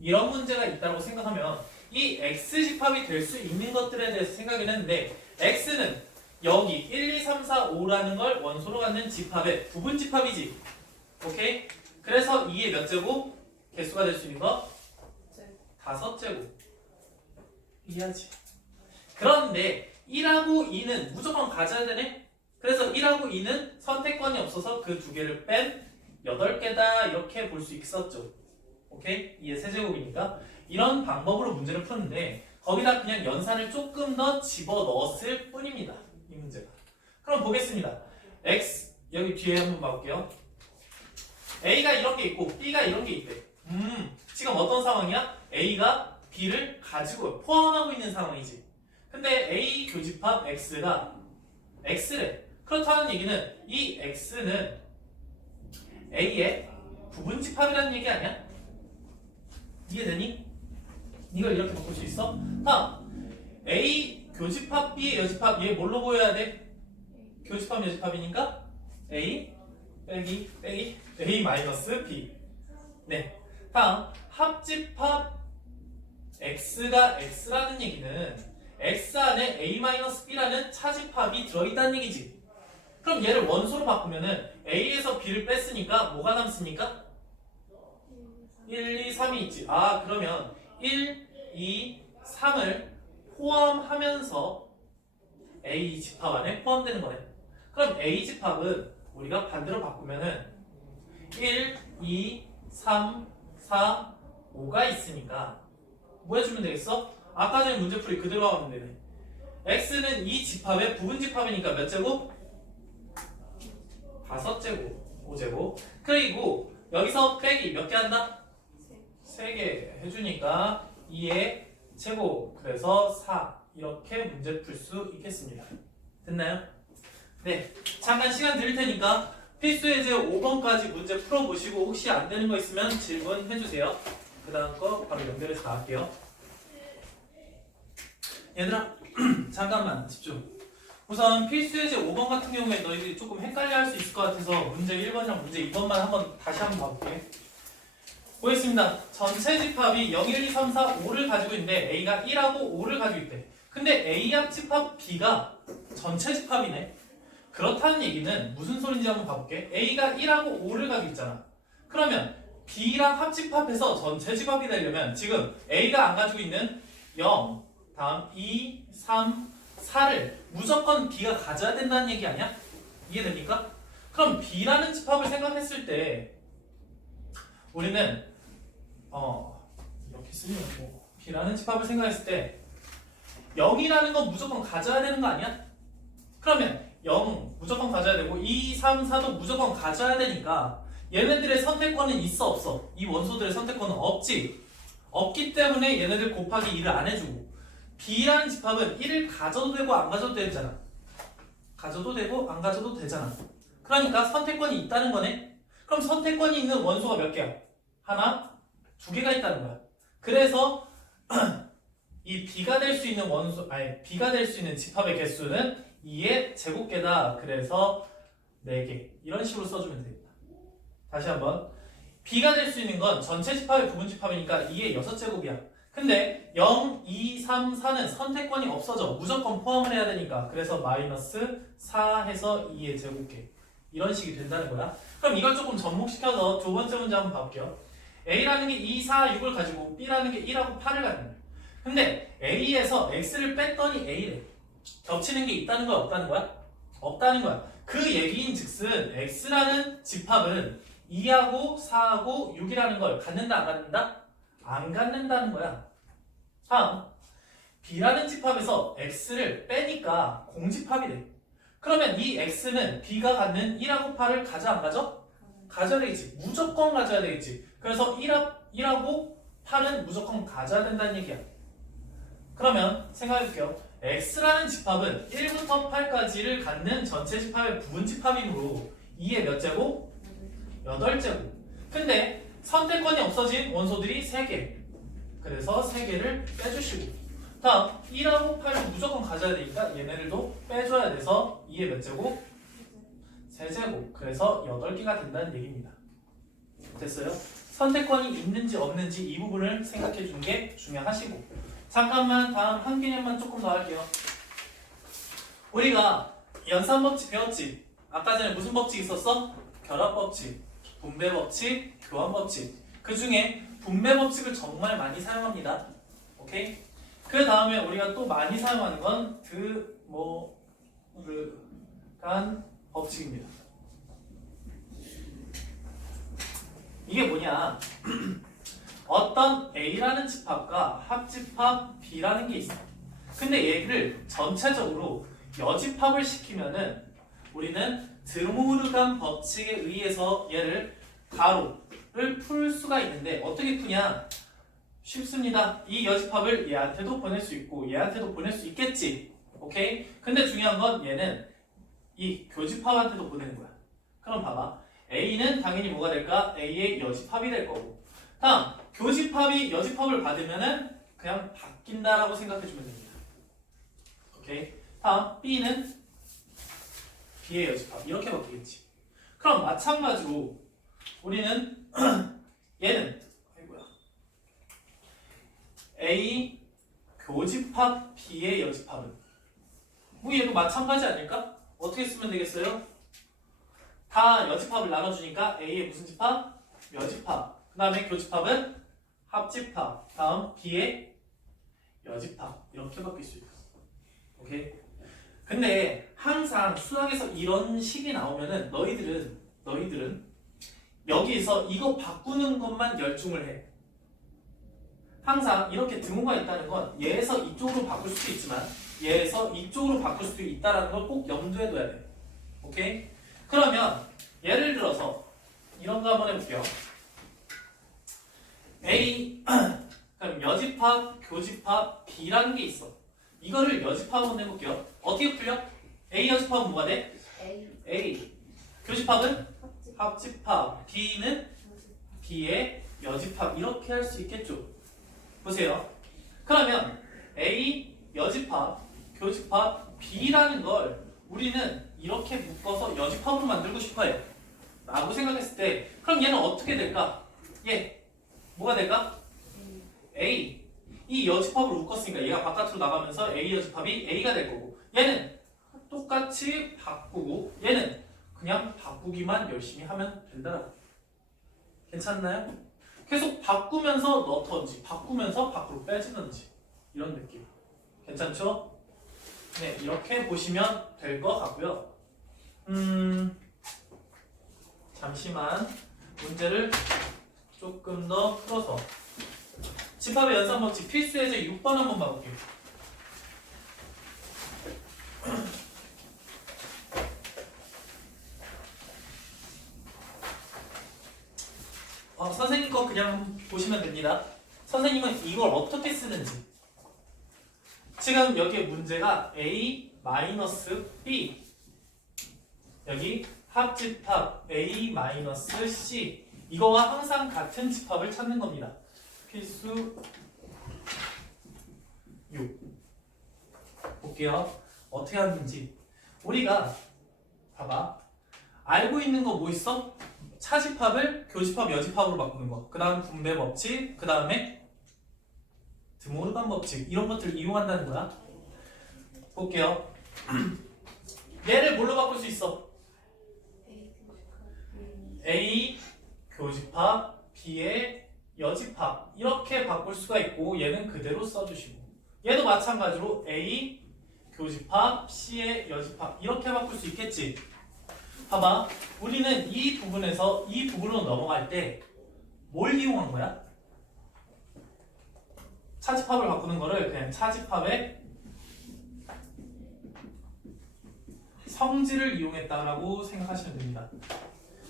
이런 문제가 있다고 생각하면 이 x집합이 될 수 있는 것들에 대해서 생각을 했는데 x는 여기 1, 2, 3, 4, 5라는 걸 원소로 갖는 집합의 부분집합이지. 오케이? 그래서 이게 몇 제곱? 개수가 될 수 있는 거? 5제곱. 이해하지? 그런데 1하고 2는 무조건 가져야 되네? 그래서 1하고 2는 선택권이 없어서 그 두 개를 뺀 8개다 이렇게 볼 수 있었죠. 오케이? 2의 세제곱이니까 이런 방법으로 문제를 푸는데 거기다 그냥 연산을 조금 더 집어넣었을 뿐입니다. 이 문제가. 그럼 보겠습니다. x 여기 뒤에 한번 봐볼게요. A가 이런 게 있고 B가 이런 게 있대. 지금 어떤 상황이야? A가 B를 가지고 포함하고 있는 상황이지. 근데 A 교집합 X가 X래. 그렇다는 얘기는 이 X는 A의 부분집합이라는 얘기 아니야? 이해되니? 이걸 이렇게 바꿀 수 있어? 다음 A 교집합 B의 여집합 얘 뭘로 보여야 돼? 교집합 여집합이니까 A 빼기 A 마이너스 B. 네. 다음 합집합 X가 X라는 얘기는 X 안에 A-B라는 차집합이 들어있다는 얘기지. 그럼 얘를 원소로 바꾸면은 A에서 B를 뺐으니까 뭐가 남습니까? 1, 2, 3이 있지. 아 그러면 1, 2, 3을 포함하면서 A 집합 안에 포함되는 거네. 그럼 A 집합은 우리가 반대로 바꾸면은 1, 2, 3, 4, 5가 있으니까 뭐 해주면 되겠어? 아까 전에 문제풀이 그대로 하면 되네. X는 이 집합의 부분집합이니까 몇 제곱? 5제곱 5제곱. 그리고 여기서 빼기 몇 개 한다? 3개 해주니까 2의 제곱 그래서 4 이렇게 문제 풀 수 있겠습니다. 됐나요? 네, 잠깐 시간 드릴 테니까 필수 예제 5번까지 문제 풀어보시고 혹시 안 되는 거 있으면 질문해주세요. 그 다음 거 바로 연결해서 나갈게요. 얘들아 잠깐만 집중. 우선 필수 예제 5번 같은 경우에 너희들이 조금 헷갈려 할 수 있을 것 같아서 문제 1번이랑 문제 2번만 다시 한번 봐볼게. 보겠습니다. 전체 집합이 0, 1, 2, 3, 4, 5를 가지고 있는데 A가 1하고 5를 가지고 있대. 근데 A 합집합 B가 전체 집합이네. 그렇다는 얘기는 무슨 소린지 한번 봐볼게. A가 1하고 5를 가지고 있잖아. 그러면 B랑 합집합해서 전체 집합이 되려면 지금 A가 안 가지고 있는 0, 다음 2, 3, 4를 무조건 B가 가져야 된다는 얘기 아니야? 이해됩니까? 그럼 B라는 집합을 생각했을 때 우리는 이렇게 쓰면 뭐 B라는 집합을 생각했을 때 0이라는 건 무조건 가져야 되는 거 아니야? 그러면 0 무조건 가져야 되고 2, 3, 4도 무조건 가져야 되니까 얘네들의 선택권은 있어 없어? 이 원소들의 선택권은 없지. 없기 때문에 얘네들 곱하기 2를 안 해주고 B라는 집합은 1을 가져도 되고 안 가져도 되잖아. 가져도 되고 안 가져도 되잖아. 그러니까 선택권이 있다는 거네. 그럼 선택권이 있는 원소가 몇 개야? 하나, 2개가 있다는 거야. 그래서 이 B가 될 수 있는 B가 될 수 있는 집합의 개수는 2의 제곱개다. 그래서 4개. 이런 식으로 써주면 되겠다. 다시 한번. B가 될 수 있는 건 전체 집합의 부분 집합이니까 2의 6제곱이야. 근데 0, 2, 3, 4는 선택권이 없어져. 무조건 포함을 해야 되니까. 그래서 마이너스 4 해서 2의 제곱개. 이런 식이 된다는 거야. 그럼 이걸 조금 접목시켜서 두 번째 문제 한번 봐볼게요. A라는 게 2, 4, 6을 가지고 B라는 게 1하고 8을 갖는 거야. 근데 A에서 X를 뺐더니 A래. 겹치는 게 있다는 거야? 없다는 거야? 없다는 거야. 그 얘기인 즉슨 X라는 집합은 2하고 4하고 6이라는 걸 갖는다 안 갖는다? 안 갖는다는 거야. 다음 B라는 집합에서 X를 빼니까 공집합이 돼. 그러면 이 X는 B가 갖는 1하고 8을 가져 안 가져? 가져야 되겠지. 무조건 가져야 되겠지. 그래서 1하고 8은 무조건 가져야 된다는 얘기야. 그러면 생각해볼게요. X라는 집합은 1부터 8까지를 갖는 전체 집합의 부분 집합이므로 2의 몇 제곱? 8제곱. 근데 선택권이 없어진 원소들이 3개. 그래서 3개를 빼주시고 다음 1하고 8을 무조건 가져야 되니까 얘네들도 빼줘야 돼서 2의 몇 제곱? 3제곱. 그래서 8개가 된다는 얘기입니다. 됐어요? 선택권이 있는지 없는지 이 부분을 생각해 주는 게 중요하시고 잠깐만 다음 한 개념만 조금 더 할게요. 우리가 연산법칙 배웠지? 아까 전에 무슨 법칙 있었어? 결합법칙, 분배법칙, 교환법칙. 그 중에 분배법칙을 정말 많이 사용합니다. 오케이? 그 다음에 우리가 또 많이 사용하는 건 드모르간 법칙입니다. 이게 뭐냐? 어떤 A라는 집합과 합집합 B라는 게 있어. 근데 얘를 전체적으로 여집합을 시키면은 우리는 드모르간 법칙에 의해서 얘를 가로를 풀 수가 있는데 어떻게 푸냐? 쉽습니다. 이 여집합을 얘한테도 보낼 수 있고 얘한테도 보낼 수 있겠지. 오케이? 근데 중요한 건 얘는 이 교집합한테도 보내는 거야. 그럼 봐봐. A는 당연히 뭐가 될까? A의 여집합이 될 거고. 다음 교집합이 여집합을 받으면은 그냥 바뀐다라고 생각해주면 됩니다. 오케이. 다음 B는 B의 여집합 이렇게 바뀌겠지. 그럼 마찬가지로 우리는 얘는 아이고야. A 교집합 B의 여집합은 뭐 얘도 마찬가지 아닐까? 어떻게 쓰면 되겠어요? 다 여집합을 나눠주니까 A의 무슨 집합? 여집합. 그 다음에 교집합은 합집합. 다음 B의 여집합. 이렇게 바뀔 수 있어. 오케이? 근데 항상 수학에서 이런 식이 나오면은 너희들은 여기서 이거 바꾸는 것만 열중을 해. 항상 이렇게 등호가 있다는 건 얘에서 이쪽으로 바꿀 수도 있지만 얘에서 이쪽으로 바꿀 수도 있다는 걸 꼭 염두에 둬야 돼. 오케이? 그러면 예를 들어서 이런 거 한번 해볼게요. A 그럼 여집합, 교집합, B라는 게 있어. 이거를 여집합 한번 해볼게요. 어떻게 풀려? A 여집합은 뭐가 돼? A. 교집합은? 합집합. B는? B의 여집합. 이렇게 할 수 있겠죠? 보세요. 그러면 A 여집합, 교집합, B라는 걸 우리는 이렇게 묶어서 여집합으로 만들고 싶어요. 라고 생각했을 때 그럼 얘는 어떻게 될까? 얘 뭐가 될까? A. 이 여집합으로 묶었으니까 얘가 바깥으로 나가면서 A 여집합이 A가 될 거고 얘는 똑같이 바꾸고 얘는 그냥 바꾸기만 열심히 하면 된다라고. 괜찮나요? 계속 바꾸면서 넣던지 바꾸면서 밖으로 빼지는지 이런 느낌. 괜찮죠? 네, 이렇게 보시면 될 것 같고요. 잠시만 문제를 조금 더 풀어서 집합의 연산법칙 필수 예제 6번 한번 봐볼게요. 선생님 거 그냥 보시면 됩니다. 선생님은 이걸 어떻게 쓰는지. 지금 여기에 문제가 A-B 여기 합집합 A-C 이거와 항상 같은 집합을 찾는 겁니다. 필수 6 볼게요. 어떻게 하는지. 우리가 봐봐. 알고 있는 거 뭐 있어? 차집합을 교집합, 여집합으로 바꾸는 거. 그 다음 분배 법칙, 그 다음에 드모르간 법칙 이런 것들을 이용한다는 거야. 볼게요. 얘를 뭘로 바꿀 수 있어? A 교집합, B의 여집합 이렇게 바꿀 수가 있고 얘는 그대로 써주시고 얘도 마찬가지로 A 교집합, C의 여집합 이렇게 바꿀 수 있겠지. 봐봐. 우리는 이 부분에서 이 부분으로 넘어갈 때 뭘 이용한 거야? 차집합을 바꾸는 거를 그냥 차집합의 성질을 이용했다라고 생각하시면 됩니다.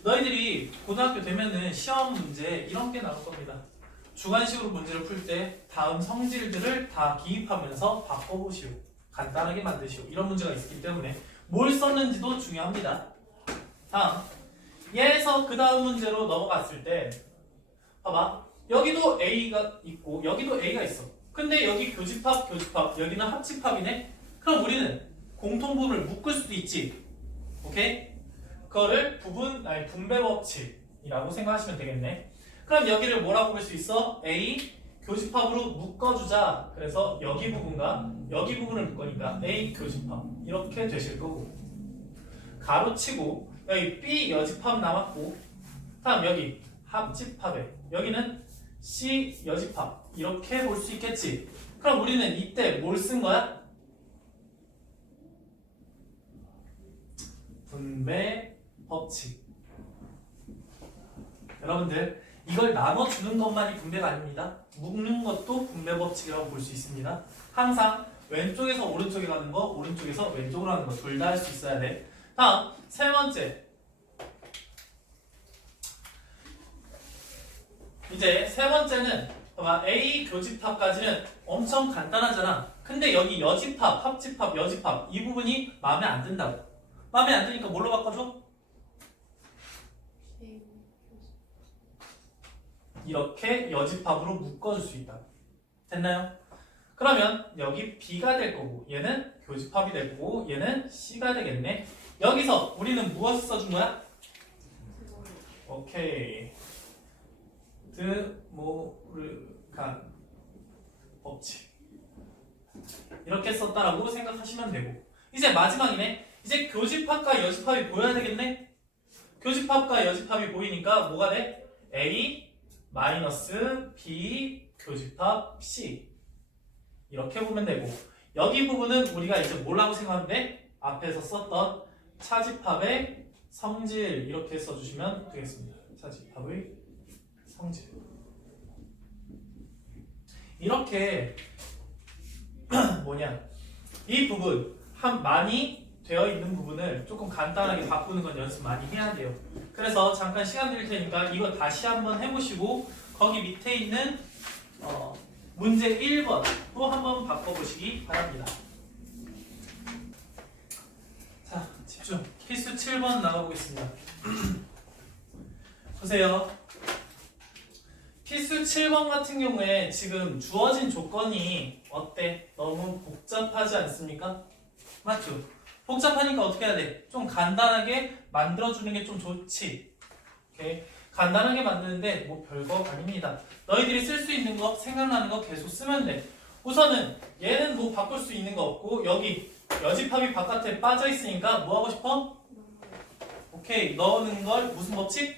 너희들이 고등학교 되면은 시험 문제 이런 게 나올 겁니다. 주관식으로 문제를 풀 때 다음 성질들을 다 기입하면서 바꿔보시오. 간단하게 만드시오. 이런 문제가 있기 때문에 뭘 썼는지도 중요합니다. 다음 얘에서 그 다음 문제로 넘어갔을 때 봐봐. 여기도 A가 있고 여기도 A가 있어. 근데 여기 교집합, 여기는 합집합이네. 그럼 우리는 공통부분을 묶을 수도 있지. 오케이? 그거를 분배 법칙이라고 생각하시면 되겠네. 그럼 여기를 뭐라고 볼 수 있어? A 교집합으로 묶어주자. 그래서 여기 부분과 여기 부분을 묶으니까 A 교집합 이렇게 되실 거고 가로치고 여기 B 여집합 남았고 다음 여기 합집합에 여기는 C 여집합 이렇게 볼 수 있겠지. 그럼 우리는 이때 뭘 쓴 거야? 분배 법칙. 여러분들 이걸 나눠주는 것만이 분배가 아닙니다. 묶는 것도 분배 법칙이라고 볼 수 있습니다. 항상 왼쪽에서 오른쪽에 가는 거, 오른쪽에서 왼쪽으로 가는 거 둘 다 할 수 있어야 돼. 다음 세 번째. 이제 세 번째는 A 교집합까지는 엄청 간단하잖아. 근데 여기 여집합, 합집합, 여집합 이 부분이 마음에 안 든다고. 마음에 안 드니까 뭘로 바꿔줘? 이렇게 여집합으로 묶어줄 수 있다. 됐나요? 그러면 여기 B가 될 거고 얘는 교집합이 될 거고 얘는 C가 되겠네. 여기서 우리는 무엇을 써준 거야? 오케이. 드모르간 법칙. 이렇게 썼다라고 생각하시면 되고 이제 마지막이네. 이제 교집합과 여집합이 보여야 되겠네. 교집합과 여집합이 보이니까 뭐가 돼? A 마이너스 B 교집합 C 이렇게 보면 되고 여기 부분은 우리가 이제 뭐라고 생각하면 돼? 앞에서 썼던 차집합의 성질 이렇게 써주시면 되겠습니다. 차집합의 성질 이렇게 이 부분 많이 되어 있는 부분을 조금 간단하게 바꾸는 건 연습 많이 해야 돼요. 그래서 잠깐 시간 드릴 테니까 이거 다시 한번 해보시고 거기 밑에 있는 문제 1번 또 한번 바꿔보시기 바랍니다. 자, 집중. 필수 7번 나가보겠습니다. 보세요. 필수 7번 같은 경우에 지금 주어진 조건이 어때? 너무 복잡하지 않습니까? 맞죠? 복잡하니까 어떻게 해야 돼? 좀 간단하게 만들어주는 게 좀 좋지. 오케이? 간단하게 만드는데 뭐 별거 아닙니다. 너희들이 쓸 수 있는 거, 생각나는 거 계속 쓰면 돼. 우선은 얘는 뭐 바꿀 수 있는 거 없고 여기 여집합이 바깥에 빠져 있으니까 뭐 하고 싶어? 오케이. 넣는 걸 무슨 법칙?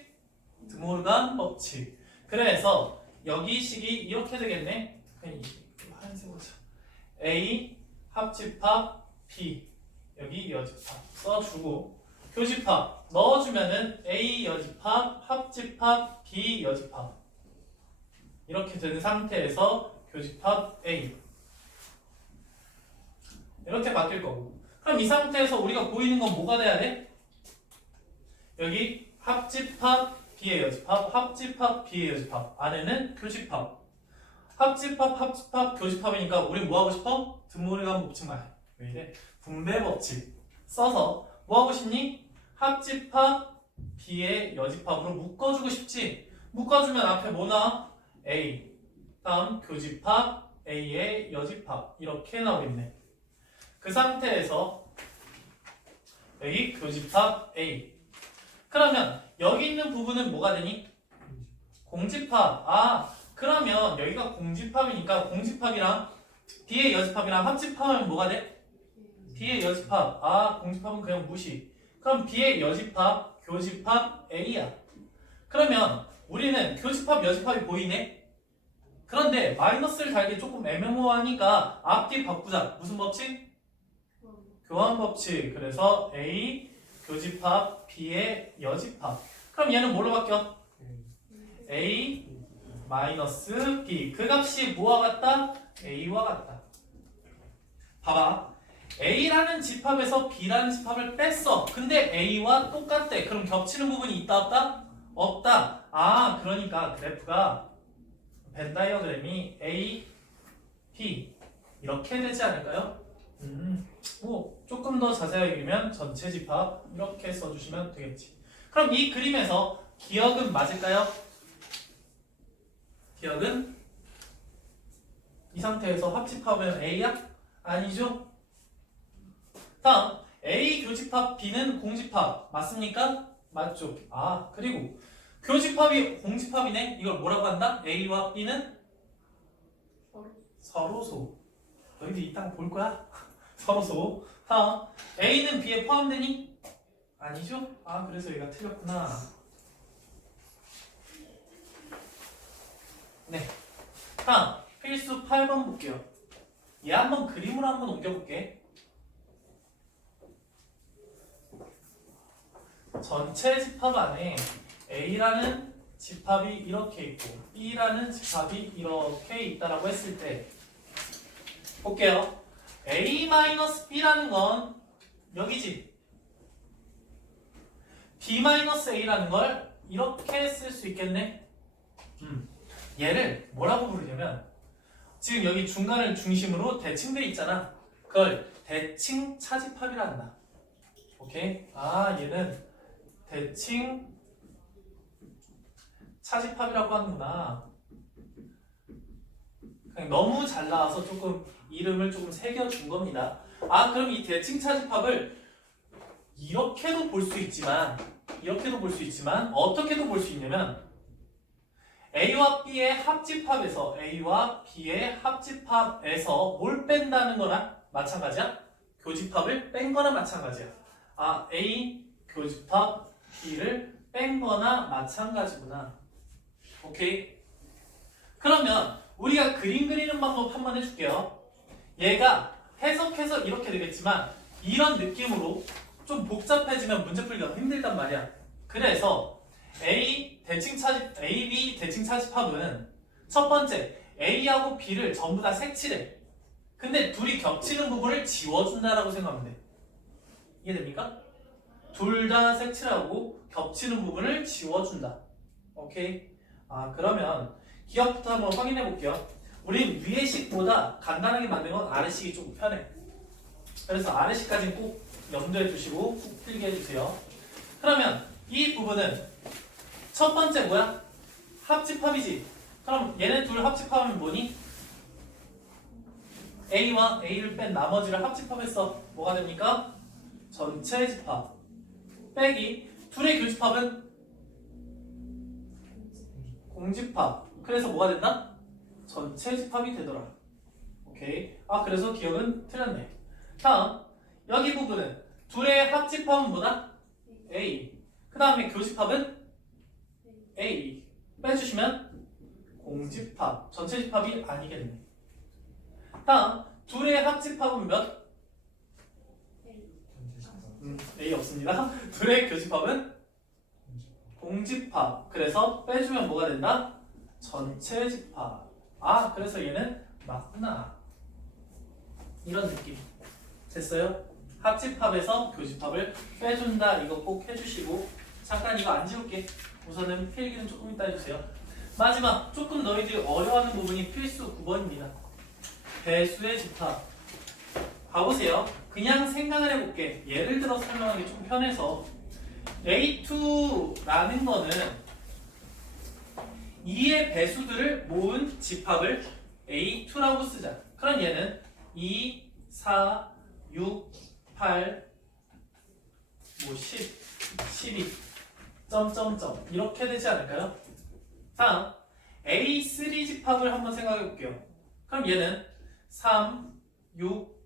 드모르간 법칙. 그래서 여기 식이 이렇게 되겠네. 하얀색으로 A 합집합 B 여기 여집합 써주고 교집합 넣어주면은 A 여집합 합집합 B 여집합 이렇게 된 상태에서 교집합 A 이렇게 바뀔 거고 그럼 이 상태에서 우리가 보이는 건 뭐가 돼야 돼? 여기 합집합 B의 여집합 합집합 B의 여집합 안에는 교집합 합집합 교집합이니까 우리 뭐 하고 싶어? 드모르간 법칙 왜 이래? 분배 법칙 써서 뭐 하고 싶니? 합집합 B의 여집합으로 묶어주고 싶지? 묶어주면 앞에 뭐 나와? A 다음 교집합 A의 여집합 이렇게 나오겠네. 그 상태에서 여기 교집합 A 그러면 여기 있는 부분은 뭐가 되니? 공집합. 그러면 여기가 공집합이니까 공집합이랑 B의 여집합이랑 합집합하면 뭐가 돼? B의 여집합. 공집합은 그냥 무시. 그럼 B의 여집합, 교집합 A야. 그러면 우리는 교집합, 여집합이 보이네? 그런데 마이너스를 달기 조금 애매모호하니까 앞뒤 바꾸자. 무슨 법칙? 교환 법칙. 그래서 A, 교집합, B의 여집합. 그럼 얘는 뭘로 바뀌어? A, 마이너스 B. 그 값이 뭐와 같다? A와 같다. 봐봐. A라는 집합에서 B라는 집합을 뺐어. 근데 A와 똑같대. 그럼 겹치는 부분이 있다 없다? 없다. 그러니까 그래프가 벤 다이어그램이 A, P 이렇게 되지 않을까요? 뭐 조금 더 자세하게 그리면 전체 집합 이렇게 써주시면 되겠지. 그럼 이 그림에서 기억은 맞을까요? 기억은 이 상태에서 합집합은 A야? 아니죠? 다음 A 교집합 B는 공집합 맞습니까? 맞죠? 그리고 교집합이 공집합이네? 이걸 뭐라고 한다? A와 B는 서로소. 너희들 이따가 볼 거야? 서로소. 다음 A는 B에 포함되니? 아니죠? 그래서 얘가 틀렸구나. 네. 다음 필수 8번 볼게요. 얘 한번 그림으로 한번 옮겨볼게. 전체 집합 안에 A라는 집합이 이렇게 있고 B라는 집합이 이렇게 있다라고 했을 때 볼게요. A-B라는 건 여기지. B-A라는 걸 이렇게 쓸 수 있겠네. 얘를 뭐라고 부르냐면 지금 여기 중간을 중심으로 대칭돼 있잖아. 그걸 대칭 차집합이라 한다. 오케이? 얘는 대칭 차집합이라고 하는구나. 그냥 너무 잘 나와서 조금 이름을 조금 새겨준 겁니다. 아, 그럼 이 대칭 차집합을 이렇게도 볼 수 있지만 어떻게도 볼 수 있냐면 A와 B의 합집합에서 뭘 뺀다는 거나 마찬가지야? 교집합을 뺀 거나 마찬가지야. 아, A 교집합 B를 뺀 거나 마찬가지구나. 오케이? 그러면 우리가 그림 그리는 방법 한번 해줄게요. 얘가 해석해서 이렇게 되겠지만 이런 느낌으로 좀 복잡해지면 문제 풀기가 힘들단 말이야. 그래서 AB 대칭 차집합은 첫 번째 A하고 B를 전부 다 색칠해. 근데 둘이 겹치는 부분을 지워준다라고 생각하면 돼. 이해됩니까? 둘 다 색칠하고 겹치는 부분을 지워준다. 오케이? 아, 그러면 기억부터 한번 확인해 볼게요. 우린 위의 식보다 간단하게 만든 건 아래식이 좀 편해. 그래서 아래식까지는 꼭 염두에 두시고 꼭 필기 해주세요. 그러면 이 부분은 첫 번째 뭐야? 합집합이지. 그럼 얘네 둘 합집합하면 뭐니? A와 A를 뺀 나머지를 합집합해서 뭐가 됩니까? 전체 집합 빼기 둘의 교집합은 공집합. 그래서 뭐가 된다? 전체 집합이 되더라. 오케이. 아, 그래서 기억은 틀렸네. 다음 여기 부분은 둘의 합집합은 뭐다? A. 그 다음에 교집합은 A. 빼주시면 공집합. 전체 집합이 아니겠네. 다음 둘의 합집합은 몇? A 없습니다. 둘의 교집합은 공집합. 그래서 빼주면 뭐가 된다? 전체 집합. 아, 그래서 얘는 맞구나. 이런 느낌. 됐어요? 합집합에서 교집합을 빼준다. 이거 꼭 해주시고 잠깐 이거 안 지울게. 우선은 필기는 조금 이따 해주세요. 마지막 조금 너희들이 어려워하는 부분이 필수 9번입니다. 배수의 집합. 봐보세요. 그냥 생각을 해볼게. 예를 들어 설명하기 좀 편해서 A2라는 거는 2의 배수들을 모은 집합을 A2라고 쓰자. 그럼 얘는 2, 4, 6, 8, 10, 12 점점점 이렇게 되지 않을까요? 다음 A3 집합을 한번 생각해 볼게요. 그럼 얘는 3, 6,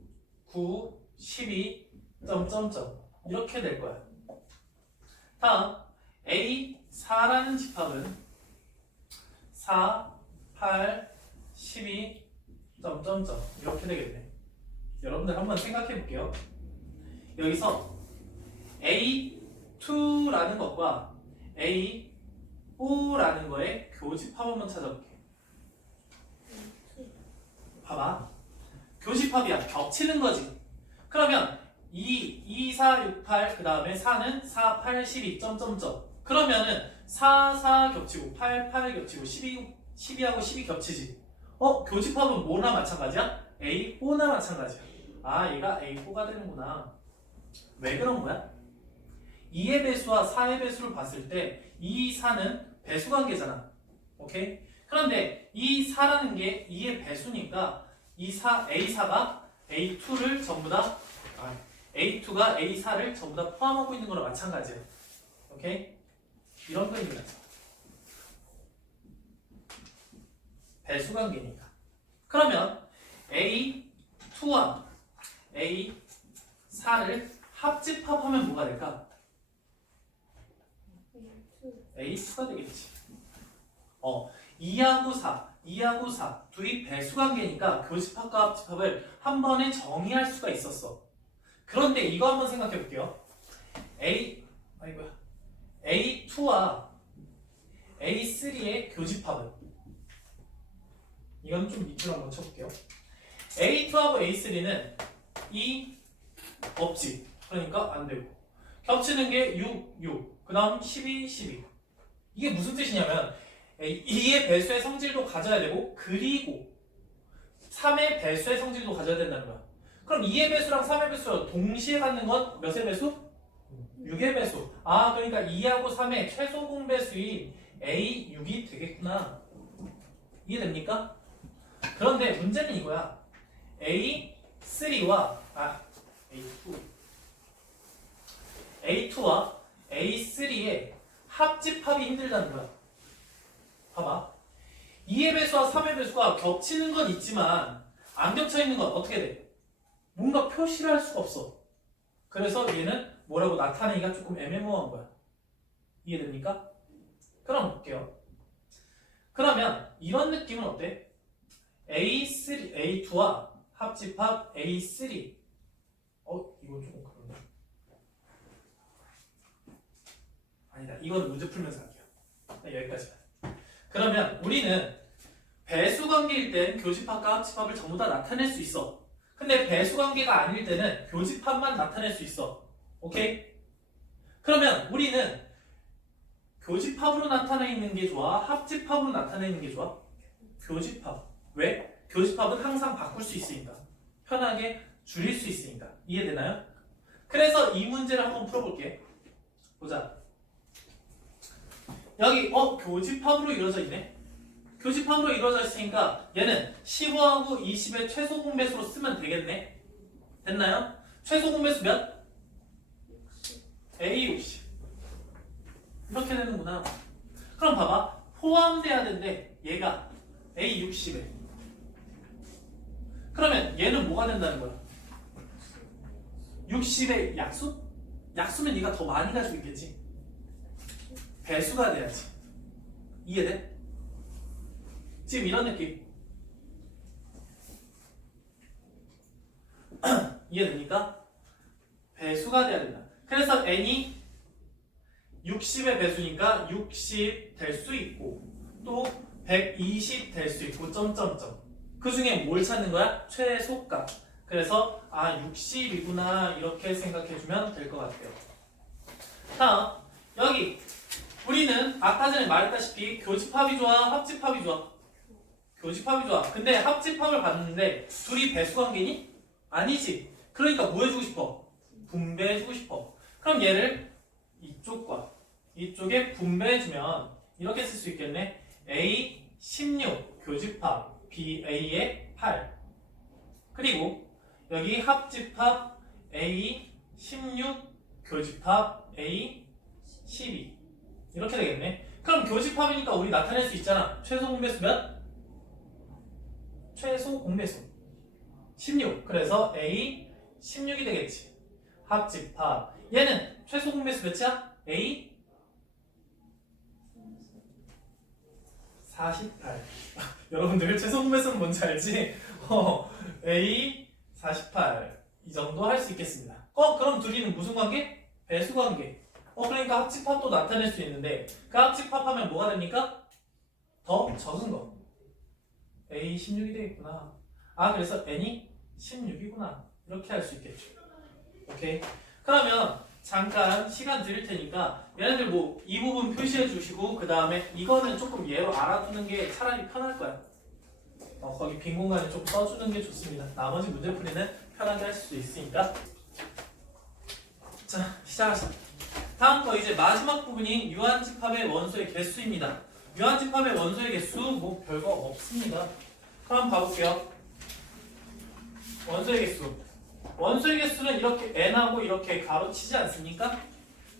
9, 12 점점점 이렇게 될 거야. 다음 A4라는 집합은 4, 8, 12 점점점 이렇게 되겠네. 여러분들 한번 생각해 볼게요. 여기서 A2라는 것과 A5라는 거의 교집합 한번 찾아볼게. 봐봐. 교집합이야. 겹치는 거지. 그러면 2, 4, 6, 8 그 다음에 4는 4, 8, 12 점점점. 그러면은 4, 4 겹치고 8, 8 겹치고 12하고 12 겹치지. 교집합은 뭐나 마찬가지야? A5나 마찬가지야. 아, 얘가 A4가 되는구나. 왜 그런 거야? 2의 배수와 4의 배수를 봤을 때 2, 4는 배수 관계잖아. 오케이? 그런데 이 4라는 게 2의 배수니까 A4가 A2를 전부 다 A2가 A4를 전부 다 포함하고 있는 거랑 마찬가지야. 오케이? 이런 그림이다. 배수 관계니까. 그러면 A2와 A4를 합집합하면 뭐가 될까? A2가 되겠지. 2하고 4 둘이 배수 관계니까 교집합과 합집합을 한 번에 정의할 수가 있었어. 그런데 이거 한번 생각해 볼게요. A2와 A3의 교집합은 이건 좀 밑으로 한번 쳐볼게요. A2하고 A3는 이 없지. 그러니까 안 되고 겹치는 게 6, 6 그 다음 12, 12 이게 무슨 뜻이냐면 2의 배수의 성질도 가져야 되고 그리고 3의 배수의 성질도 가져야 된다는 거야. 그럼 2의 배수랑 3의 배수 동시에 갖는 건 몇의 배수? 6의 배수. 아, 그러니까 2하고 3의 최소 공배수인 A6이 되겠구나. 이해됩니까? 그런데 문제는 이거야. A3와 A2와 A3의 합집합이 힘들다는 거야. 봐봐. 2의 배수와 3의 배수가 겹치는 건 있지만 안 겹쳐 있는 건 어떻게 돼? 뭔가 표시를 할 수가 없어. 그래서 얘는 뭐라고 나타내기가 조금 애매모호한 거야. 이해됩니까? 그럼 볼게요. 그러면 이런 느낌은 어때? A3, A2와 합집합 A3. 이건 조금 그런데. 아니다. 이건 문제 풀면서 할게요. 여기까지만. 그러면 우리는 배수관계일 땐 교집합과 합집합을 전부 다 나타낼 수 있어. 근데 배수관계가 아닐 때는 교집합만 나타낼 수 있어. 오케이? 그러면 우리는 교집합으로 나타내는 게 좋아? 합집합으로 나타내는 게 좋아? 교집합. 왜? 교집합은 항상 바꿀 수 있으니까. 편하게 줄일 수 있으니까. 이해되나요? 그래서 이 문제를 한번 풀어볼게. 보자. 여기 교집합으로 이루어져 있네. 교집합으로 이루어져 있으니까 얘는 15하고 20의 최소 공배수로 쓰면 되겠네. 됐나요? 최소 공배수 몇? A60. 이렇게 되는구나. 그럼 봐봐. 포함돼야 된대. 얘가 A60에. 그러면 얘는 뭐가 된다는 거야? 60의 약수? 약수면 얘가 더 많이 가지고 있겠지. 배수가 돼야지. 이해돼? 지금 이런 느낌. 이해됩니까? 배수가 돼야 된다. 그래서 n이 60의 배수니까 60 될 수 있고 또 120 될 수 있고 점점점. 그 중에 뭘 찾는 거야? 최소값. 그래서 60이구나 이렇게 생각해주면 될 것 같아요. 다음 여기 우리는 아까 전에 말했다시피 교집합이 좋아? 합집합이 좋아? 교집합이 좋아. 근데 합집합을 봤는데 둘이 배수관계니? 아니지. 그러니까 뭐 해주고 싶어? 분배해주고 싶어. 그럼 얘를 이쪽과 이쪽에 분배해주면 이렇게 쓸 수 있겠네. A16 교집합 BA의 8 그리고 여기 합집합 A16 교집합 A12 이렇게 되겠네. 그럼 교집합이니까 우리 나타낼 수 있잖아. 최소 공배수 몇? 최소 공배수 16. 그래서 A16이 되겠지. 합집합 얘는 최소 공배수 몇이야? A 48. 여러분들 최소 공배수는 뭔지 알지? A 48 이 정도 할 수 있겠습니다. 그럼 둘이는 무슨 관계? 배수 관계. 그러니까 합집합도 나타낼 수 있는데 그 합집합하면 뭐가 됩니까? 더 적은 거. A 16이 되겠구나. 그래서 N이 16이구나. 이렇게 할 수 있겠죠. 오케이. 그러면 잠깐 시간 드릴 테니까 얘네들 뭐 이 부분 표시해 주시고 그 다음에 이거는 조금 예로 알아두는 게 차라리 편할 거야. 거기 빈 공간에 좀 써주는 게 좋습니다. 나머지 문제풀이는 편하게 할 수 있으니까. 자, 시작하시다. 다음 거 이제 마지막 부분인 유한집합의 원소의 개수입니다. 유한집합의 원소의 개수 뭐 별거 없습니다. 그럼 봐볼게요. 원소의 개수. 원소의 개수는 이렇게 n하고 이렇게 가로치지 않습니까?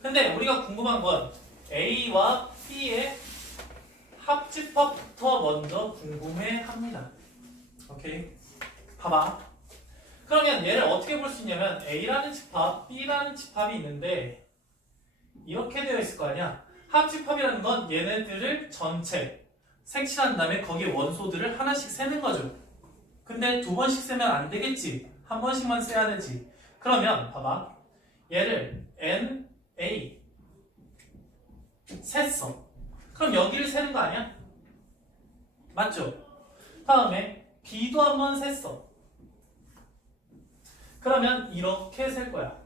근데 우리가 궁금한 건 A와 B의 합집합부터 먼저 궁금해합니다. 오케이? 봐봐. 그러면 얘를 어떻게 볼 수 있냐면 A라는 집합, B라는 집합이 있는데 이렇게 되어 있을 거 아니야? 합집합이라는 건 얘네들을 전체 색칠한 다음에 거기에 원소들을 하나씩 세는 거죠. 근데 두 번씩 세면 안 되겠지. 한 번씩만 써야 되지. 그러면 봐봐. 얘를 N, A 셌어. 그럼 여기를 세는 거 아니야? 맞죠? 다음에 B도 한번 셌어. 그러면 이렇게 셀 거야.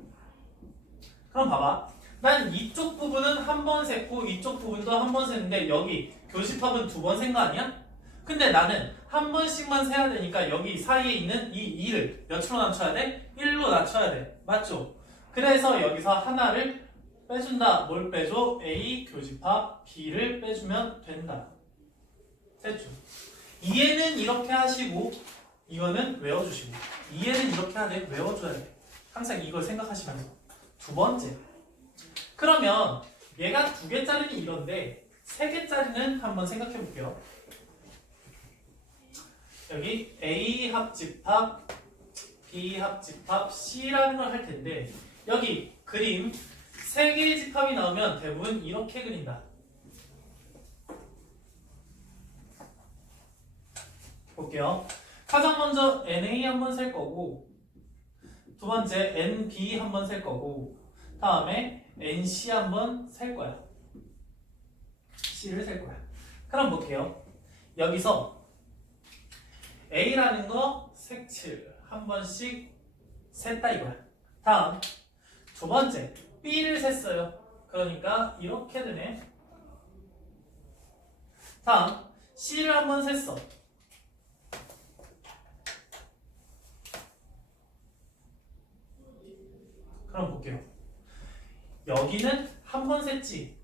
그럼 봐봐. 난 이쪽 부분은 한 번 셌고 이쪽 부분도 한 번 셌는데 여기 교집합은 두 번 센 거 아니야? 근데 나는 한 번씩만 세야 되니까 여기 사이에 있는 이 2를 몇으로 낮춰야 돼? 1로 낮춰야 돼. 맞죠? 그래서 여기서 하나를 빼준다. 뭘 빼줘? A 교집합 B를 빼주면 된다. 됐죠? 이해는 이렇게 하시고 이거는 외워주시고 이해는 이렇게 하되 외워줘야 돼. 항상 이걸 생각하시면서. 두 번째. 그러면 얘가 2개짜리는 이런데 3개짜리는 한번 생각해 볼게요. 여기 A 합집합 B 합집합 C라는 걸 할 텐데 여기 그림 3개의 집합이 나오면 대부분 이렇게 그린다. 볼게요. 가장 먼저 NA 한번 셀 거고 두 번째 NB 한번 셀 거고 다음에 NC 한번 셀 거야. C를 셀 거야. 그럼 볼게요. 여기서 A라는 거 색칠 한 번씩 셌다 이거야. 다음 두 번째 B를 셌어요. 그러니까 이렇게 되네. 다음 C를 한번 셌어. 그럼 볼게요. 여기는 한 번 셌지.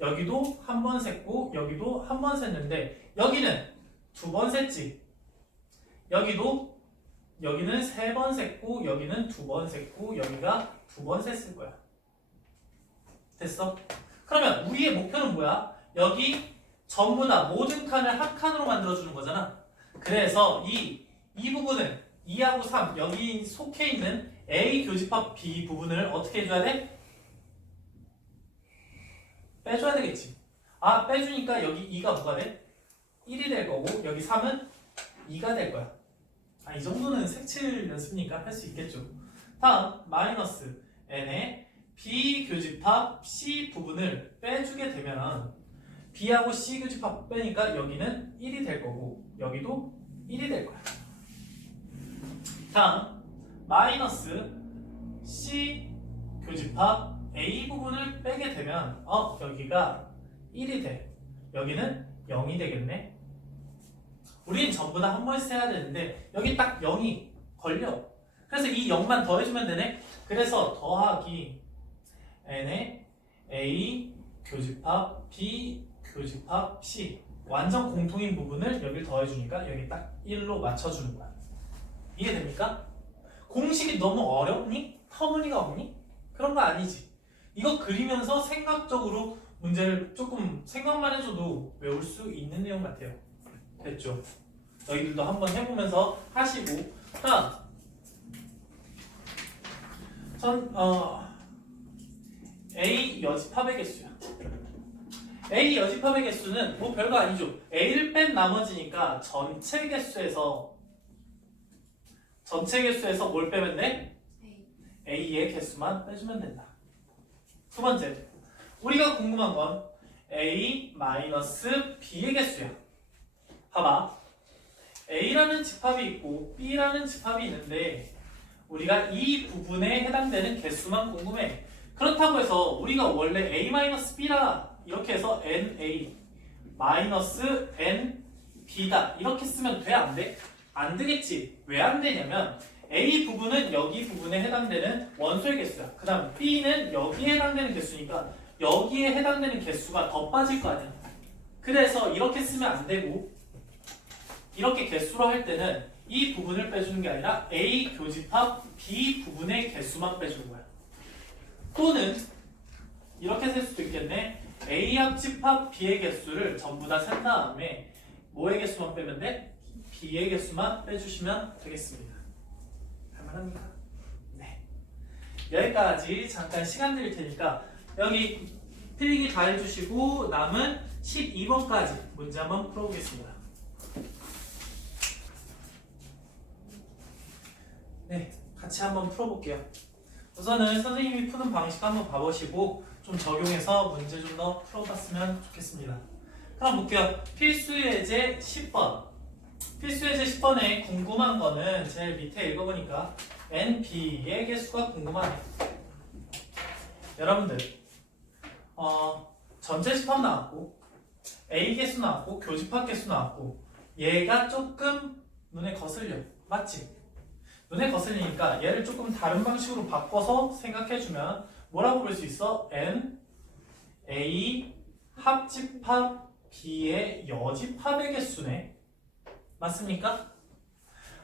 여기도 한 번 셌고 여기도 한 번 셌는데 여기는 2번 셌지. 여기도 여기는 3번 셌고 여기는 2번 셌고 여기가 2번 셌을 거야. 됐어? 그러면 우리의 목표는 뭐야? 여기 전부 다 모든 칸을 한 칸으로 만들어주는 거잖아. 그래서 이 부분을 2하고 3 여기 속해 있는 A 교집합 B 부분을 어떻게 해줘야 돼? 빼줘야 되겠지. 아 빼주니까 여기 2가 뭐가 돼? 1이 될 거고 여기 3은 2가 될 거야. 아, 이 정도는 색칠 연습이니까 할 수 있겠죠. 다음 마이너스 n의 B 교집합 C 부분을 빼주게 되면 B하고 C 교집합 빼니까 여기는 1이 될 거고 여기도 1이 될 거야. 다음 마이너스 C 교집합 A 부분을 빼게 되면 여기가 1이 돼. 여기는 0이 되겠네. 우린 전부 다 한 번씩 해야 되는데 여기 딱 0이 걸려. 그래서 이 0만 더해주면 되네. 그래서 더하기 n의 A 교집합 B 교집합 C 완전 공통인 부분을 여기 더해주니까 여기 딱 1로 맞춰주는 거야. 이해됩니까? 공식이 너무 어렵니? 터무니가 없니? 그런 거 아니지. 이거 그리면서 생각적으로 문제를 조금 생각만 해줘도 외울 수 있는 내용 같아요. 됐죠? 너희들도 한번 해보면서 하시고 다음 A 여집합의 개수야. A 여집합의 개수는 뭐 별거 아니죠. A를 뺀 나머지니까 전체 개수에서 뭘 빼면 돼? A의 개수만 빼주면 된다. 두 번째, 우리가 궁금한 건 A-B의 개수야. 봐봐. A라는 집합이 있고 B라는 집합이 있는데 우리가 이 부분에 해당되는 개수만 궁금해. 그렇다고 해서 우리가 원래 A-B라 이렇게 해서 NA-NB다 이렇게 쓰면 돼? 안 돼? 안 되겠지. 왜 안 되냐면 A 부분은 여기 부분에 해당되는 원소의 개수야. 그 다음 B는 여기에 해당되는 개수니까 여기에 해당되는 개수가 더 빠질 거 아니야. 그래서 이렇게 쓰면 안 되고 이렇게 개수로 할 때는 이 부분을 빼주는 게 아니라 A 교집합 B 부분의 개수만 빼주는 거야. 또는 이렇게 쓸 수도 있겠네. A 합집합 B의 개수를 전부 다 센 다음에 뭐의 개수만 빼면 돼? B의 개수만 빼주시면 되겠습니다. 할만합니까? 네. 여기까지 잠깐 시간 드릴 테니까 여기 필기 다 해주시고 남은 12번까지 문제 한번 풀어보겠습니다. 네, 같이 한번 풀어볼게요. 우선은 선생님이 푸는 방식 한번 봐보시고 좀 적용해서 문제 좀 더 풀어봤으면 좋겠습니다. 그럼 볼게요. 필수예제 10번. 필수예제 10번에 궁금한 거는 제일 밑에 읽어보니까 NB의 개수가 궁금하네. 여러분들 전체 집합 나왔고 A 개수 나왔고 교집합 개수 나왔고 얘가 조금 눈에 거슬려. 맞지? 눈에 거슬리니까 얘를 조금 다른 방식으로 바꿔서 생각해주면 뭐라고 볼 수 있어? N, A 합집합 B의 여집합의 개수네. 맞습니까?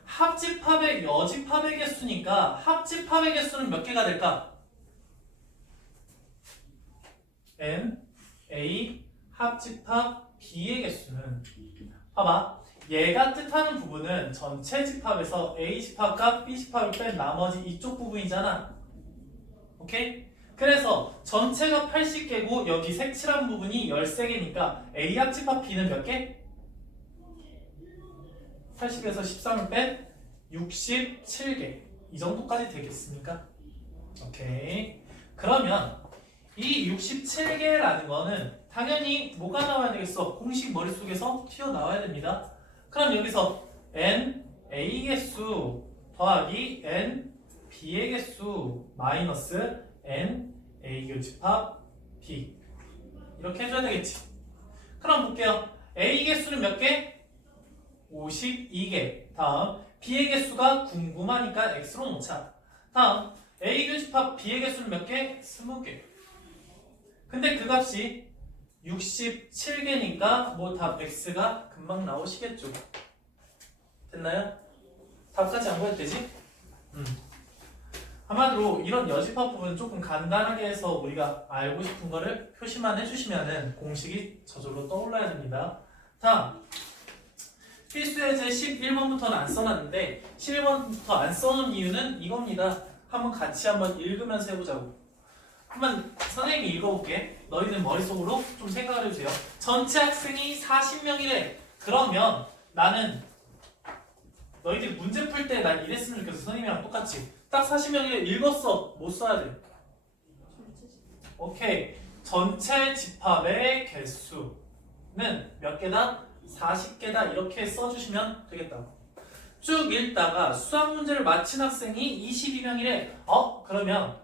합집합의 여집합의 개수니까 합집합의 개수는 몇 개가 될까? N, A 합집합 B의 개수는 봐봐. 얘가 뜻하는 부분은 전체 집합에서 A 집합과 B 집합을 뺀 나머지 이쪽 부분이잖아. 오케이? 그래서 전체가 80개고 여기 색칠한 부분이 13개니까 A 합집합 B는 몇 개? 80에서 13을 뺀 67개. 이 정도까지 되겠습니까? 오케이. 그러면 이 67개라는 거는 당연히 뭐가 나와야 되겠어? 공식 머릿속에서 튀어나와야 됩니다. 그럼 여기서 N A 개수 더하기 N B의 개수 마이너스 N A 교집합 B 이렇게 해줘야 되겠지. 그럼 볼게요. A 개수는 몇 개? 52개. 다음 B의 개수가 궁금하니까 X로 놓자. 다음 A 교집합 B의 개수는 몇 개? 20개. 근데 그 값이 67개니까 뭐 답 X가 금방 나오시겠죠. 됐나요? 답까지 안 보여도 되지? 한마디로 이런 여집합 부분 조금 간단하게 해서 우리가 알고 싶은 거를 표시만 해주시면은 공식이 저절로 떠올라야 됩니다. 다음 필수예제 11번부터는 안 써놨는데 11번부터 안 써놓은 이유는 이겁니다. 한번 읽으면서 해보자고. 한번 선생님이 읽어볼게. 너희들 머릿속으로 좀 생각을 해주세요. 전체 학생이 40명이래. 그러면 나는 너희들이 문제 풀 때 난 이랬으면 좋겠어. 선생님이랑 똑같이 딱 40명이래. 읽었어. 뭐 써야 돼? 오케이. 전체 집합의 개수는 몇 개다? 40개다. 이렇게 써주시면 되겠다고. 쭉 읽다가 수학 문제를 마친 학생이 22명이래. 그러면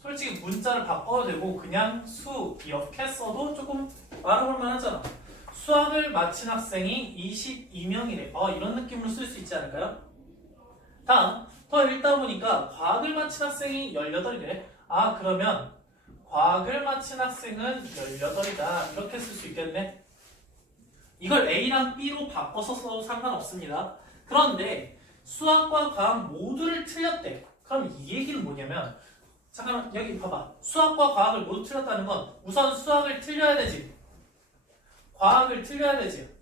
솔직히 문자를 바꿔도 되고 그냥 수 이렇게 써도 조금 알아볼만 하잖아. 수학을 마친 학생이 22명이래. 이런 느낌으로 쓸 수 있지 않을까요? 다음 더 읽다 보니까 과학을 마친 학생이 18이래. 그러면 과학을 마친 학생은 18이다. 이렇게 쓸 수 있겠네. 이걸 A랑 B로 바꿔서 써도 상관없습니다. 그런데 수학과 과학 모두를 틀렸대. 그럼 이 얘기는 뭐냐면 잠깐만 여기 봐봐. 수학과 과학을 모두 틀렸다는 건 우선 수학을 틀려야 되지. 과학을 틀려야 되지.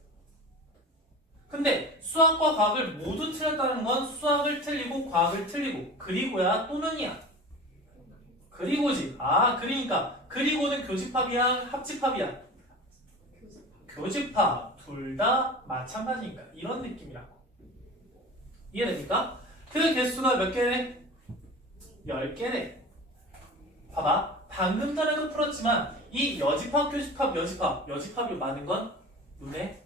근데 수학과 과학을 모두 틀렸다는 건 수학을 틀리고 과학을 틀리고 그리고야 또는이야. 그리고지. 그러니까 그리고는 교집합이야 합집합이야. 교집합. 둘 다 마찬가지니까 이런 느낌이라고. 이해됩니까? 그 개수가 몇 개래? 10개래. 봐봐. 방금 전에도 풀었지만 이 여집합, 교집합, 여집합이 많은 건 눈에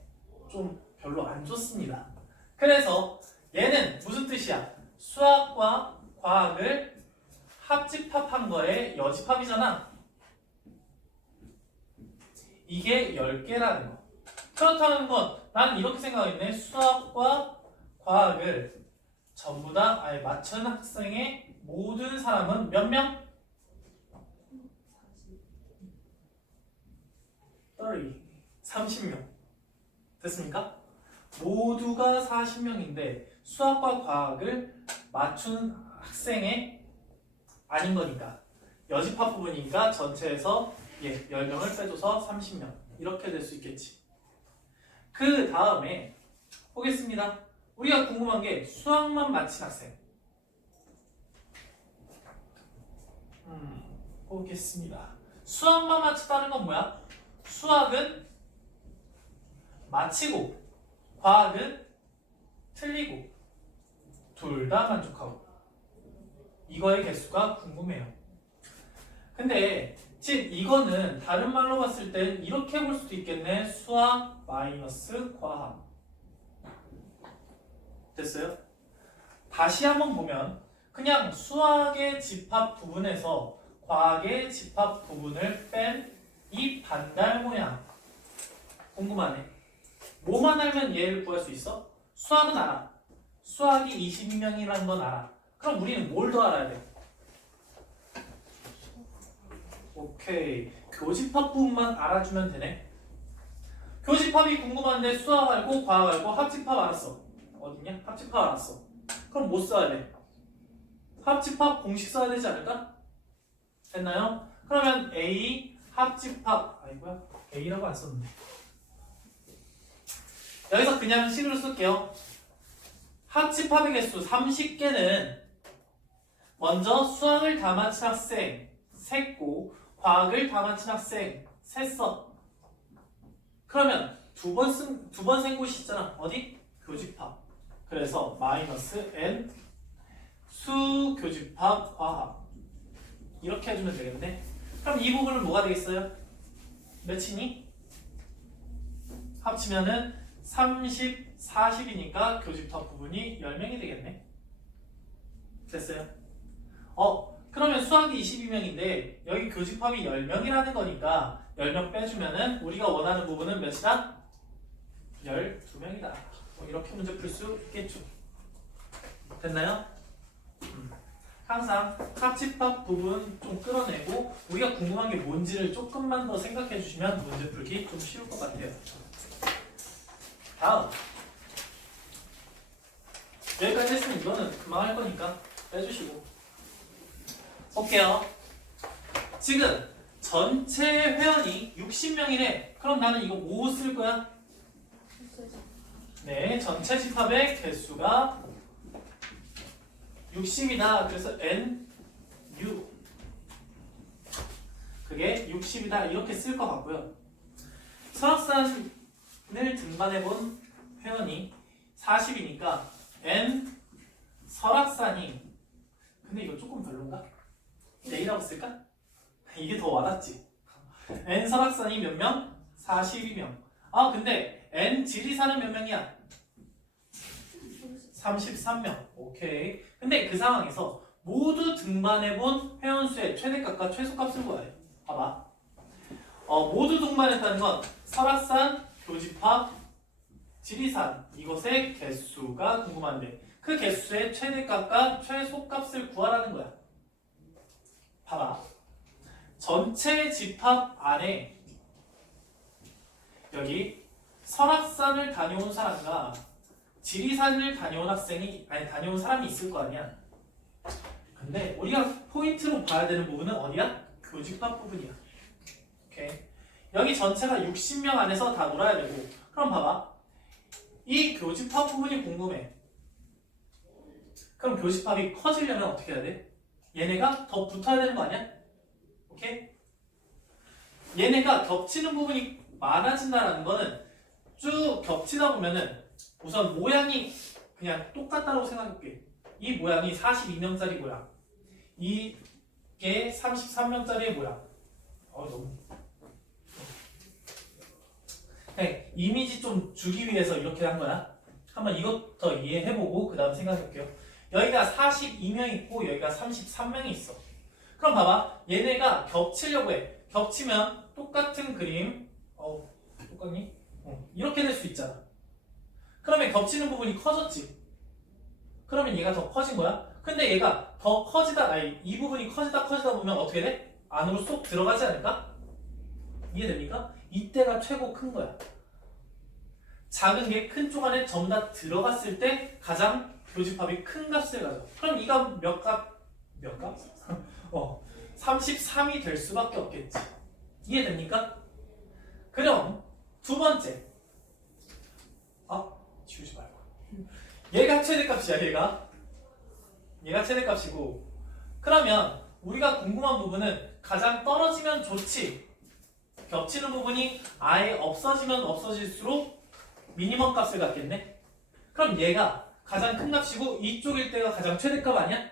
좀 별로 안 좋습니다. 그래서 얘는 무슨 뜻이야? 수학과 과학을 합집합한 거에 여집합이잖아. 이게 10개라는 거. 그렇다는 건 나는 이렇게 생각했네. 수학과 과학을 전부 다 맞춘 학생의 모든 사람은 몇 명? 30명. 됐습니까? 모두가 40명인데 수학과 과학을 맞춘 학생의 아닌 거니까 여집합 부분이니까 전체에서 10명을 빼줘서 30명 이렇게 될 수 있겠지. 그 다음에 보겠습니다. 우리가 궁금한 게 수학만 마친 학생. 보겠습니다. 수학만 마쳤다는 건 뭐야? 수학은 마치고 과학은 틀리고 둘 다 만족하고 이거의 개수가 궁금해요. 근데 즉 이거는 다른 말로 봤을 땐 이렇게 볼 수도 있겠네. 수학 마이너스 과학. 됐어요? 다시 한번 보면 그냥 수학의 집합 부분에서 과학의 집합 부분을 뺀 이 반달 모양 궁금하네. 뭐만 알면 얘를 구할 수 있어? 수학은 알아. 수학이 22명이라는 건 알아. 그럼 우리는 뭘 더 알아야 돼? 오케이. 교집합 부분만 알아주면 되네. 교집합이 궁금한데 수학 알고 과학 알고 합집합 알았어. 어딨냐? 합집합 알았어. 그럼 뭐 써야 돼? 합집합 공식 써야 되지 않을까? 됐나요? 그러면 A 합집합 아이고야 A라고 안 썼는데 여기서 그냥 식으로 쓸게요. 합집합의 개수 30개는 먼저 수학을 다 마친 학생 셌고 과학을 다 마친 학생 셌어. 그러면 두 번 센 곳이 있잖아. 어디? 교집합. 그래서 마이너스 n 수 교집합 과학 이렇게 해주면 되겠네. 그럼 이 부분은 뭐가 되겠어요? 몇이니? 합치면은 30, 40이니까 교집합 부분이 10명이 되겠네. 됐어요? 그러면 수학이 22명인데 여기 교집합이 10명이라는 거니까 10명 빼주면은 우리가 원하는 부분은 몇이다? 12명이다. 이렇게 문제 풀 수 있겠죠. 됐나요? 항상 합집합 부분 좀 끌어내고 우리가 궁금한 게 뭔지를 조금만 더 생각해 주시면 문제 풀기 좀 쉬울 것 같아요. 다음 여기까지 했으면 이거는 금방 할 거니까 빼주시고 볼게요. 지금 전체 회원이 60명이래. 그럼 나는 이거 뭐 쓸 거야? 네, 전체 집합의 개수가 60이다. 그래서 N, U 그게 60이다. 이렇게 쓸 것 같고요. 설악산을 등반해본 회원이 40이니까 N 설악산이 근데 이거 조금 별론가? A라고 쓸까? 이게 더 와닿지. N 설악산이 몇 명? 42명. 아 근데 N 지리산은 몇 명이야? 33명. 오케이. 근데 그 상황에서 모두 등반해본 회원수의 최대값과 최소값을 구해요. 봐봐. 모두 등반했다는 건 설악산, 교집합, 지리산 이것의 개수가 궁금한데 그 개수의 최대값과 최소값을 구하라는 거야. 봐봐. 전체 집합 안에 여기 설악산을 다녀온 사람과 지리산을 다녀온 다녀온 사람이 있을 거 아니야. 근데 우리가 포인트로 봐야 되는 부분은 어디야? 교집합 부분이야. 오케이. 여기 전체가 60명 안에서 다 놀아야 되고 그럼 봐봐. 이 교집합 부분이 궁금해. 그럼 교집합이 커지려면 어떻게 해야 돼? 얘네가 더 붙어야 되는 거 아니야? 오케이? 얘네가 겹치는 부분이 많아진다는 거는 쭉 겹치다 보면은 우선 모양이 그냥 똑같다고 생각할게. 이 모양이 42명짜리 모양. 이게 33명짜리의 모양. 너무. 네, 이미지 좀 주기 위해서 이렇게 한 거야. 한번 이것부터 이해해보고 그 다음 생각해볼게요. 여기가 42명 있고 여기가 33명이 있어. 그럼 봐봐. 얘네가 겹치려고 해. 겹치면 똑같은 그림. 똑같니? 이렇게 될 수 있잖아. 그러면 겹치는 부분이 커졌지. 그러면 얘가 더 커진 거야. 근데 얘가 더 커지다, 이 부분이 커지다 보면 어떻게 돼? 안으로 쏙 들어가지 않을까? 이해됩니까? 이때가 최고 큰 거야. 작은 게 큰 쪽 안에 전부 다 들어갔을 때 가장 교집합이 큰 값을 가져. 그럼 이가 몇 값? 33이 될 수밖에 없겠지. 이해됩니까? 그럼 두 번째. 지우지 말고. 얘가 최대값이야, 얘가 최대값이고. 그러면 우리가 궁금한 부분은 가장 떨어지면 좋지. 겹치는 부분이 아예 없어지면 없어질수록 미니멈 값을 갖겠네. 그럼 얘가 가장 큰 값이고 이쪽일 때가 가장 최대값 아니야?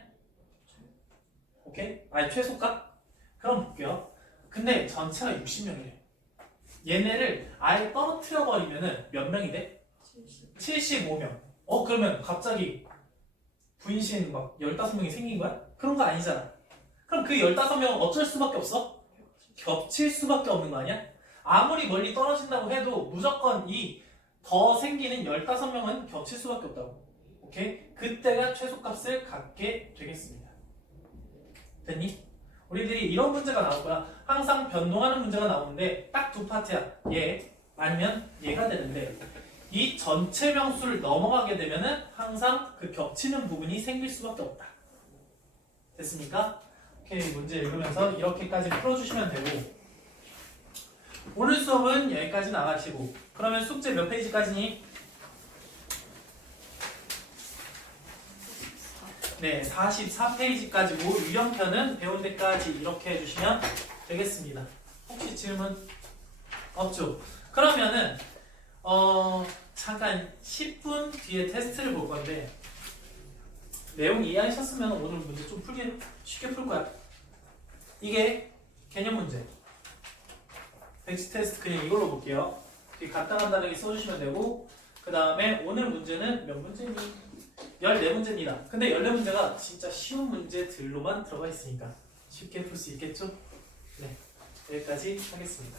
오케이? 최소값? 그럼 볼게요. 근데 전체가 60명이래. 얘네를 아예 떨어뜨려 버리면은 몇 명이 돼? 75명. 그러면 갑자기 분신 막 15명이 생긴 거야? 그런 거 아니잖아. 그럼 그 15명은 어쩔 수밖에 없어? 겹칠 수밖에 없는 거 아니야? 아무리 멀리 떨어진다고 해도 무조건 이 더 생기는 15명은 겹칠 수밖에 없다고. 오케이? 그때가 최소값을 갖게 되겠습니다. 됐니? 우리들이 이런 문제가 나올 거야. 항상 변동하는 문제가 나오는데 딱 두 파트야. 얘 아니면 얘가 되는데 이 전체 명수를 넘어가게 되면은 항상 그 겹치는 부분이 생길 수밖에 없다. 됐습니까? 오케이, 문제 읽으면서 이렇게까지 풀어주시면 되고 오늘 수업은 여기까지 나가시고 그러면 숙제 몇 페이지까지니? 네, 44페이지까지고 유형편은 배운 데까지 이렇게 해주시면 되겠습니다. 혹시 질문 없죠? 그러면은 잠깐 10분 뒤에 테스트를 볼 건데 내용 이해하셨으면 오늘 문제 좀 쉽게 풀 거야. 이게 개념 문제. 텍스트 테스트 그냥 이걸로 볼게요. 간단하게 써주시면 되고 그 다음에 오늘 문제는 몇 문제니? 14문제입니다. 근데 14문제가 진짜 쉬운 문제들로만 들어가 있으니까 쉽게 풀 수 있겠죠? 네, 여기까지 하겠습니다.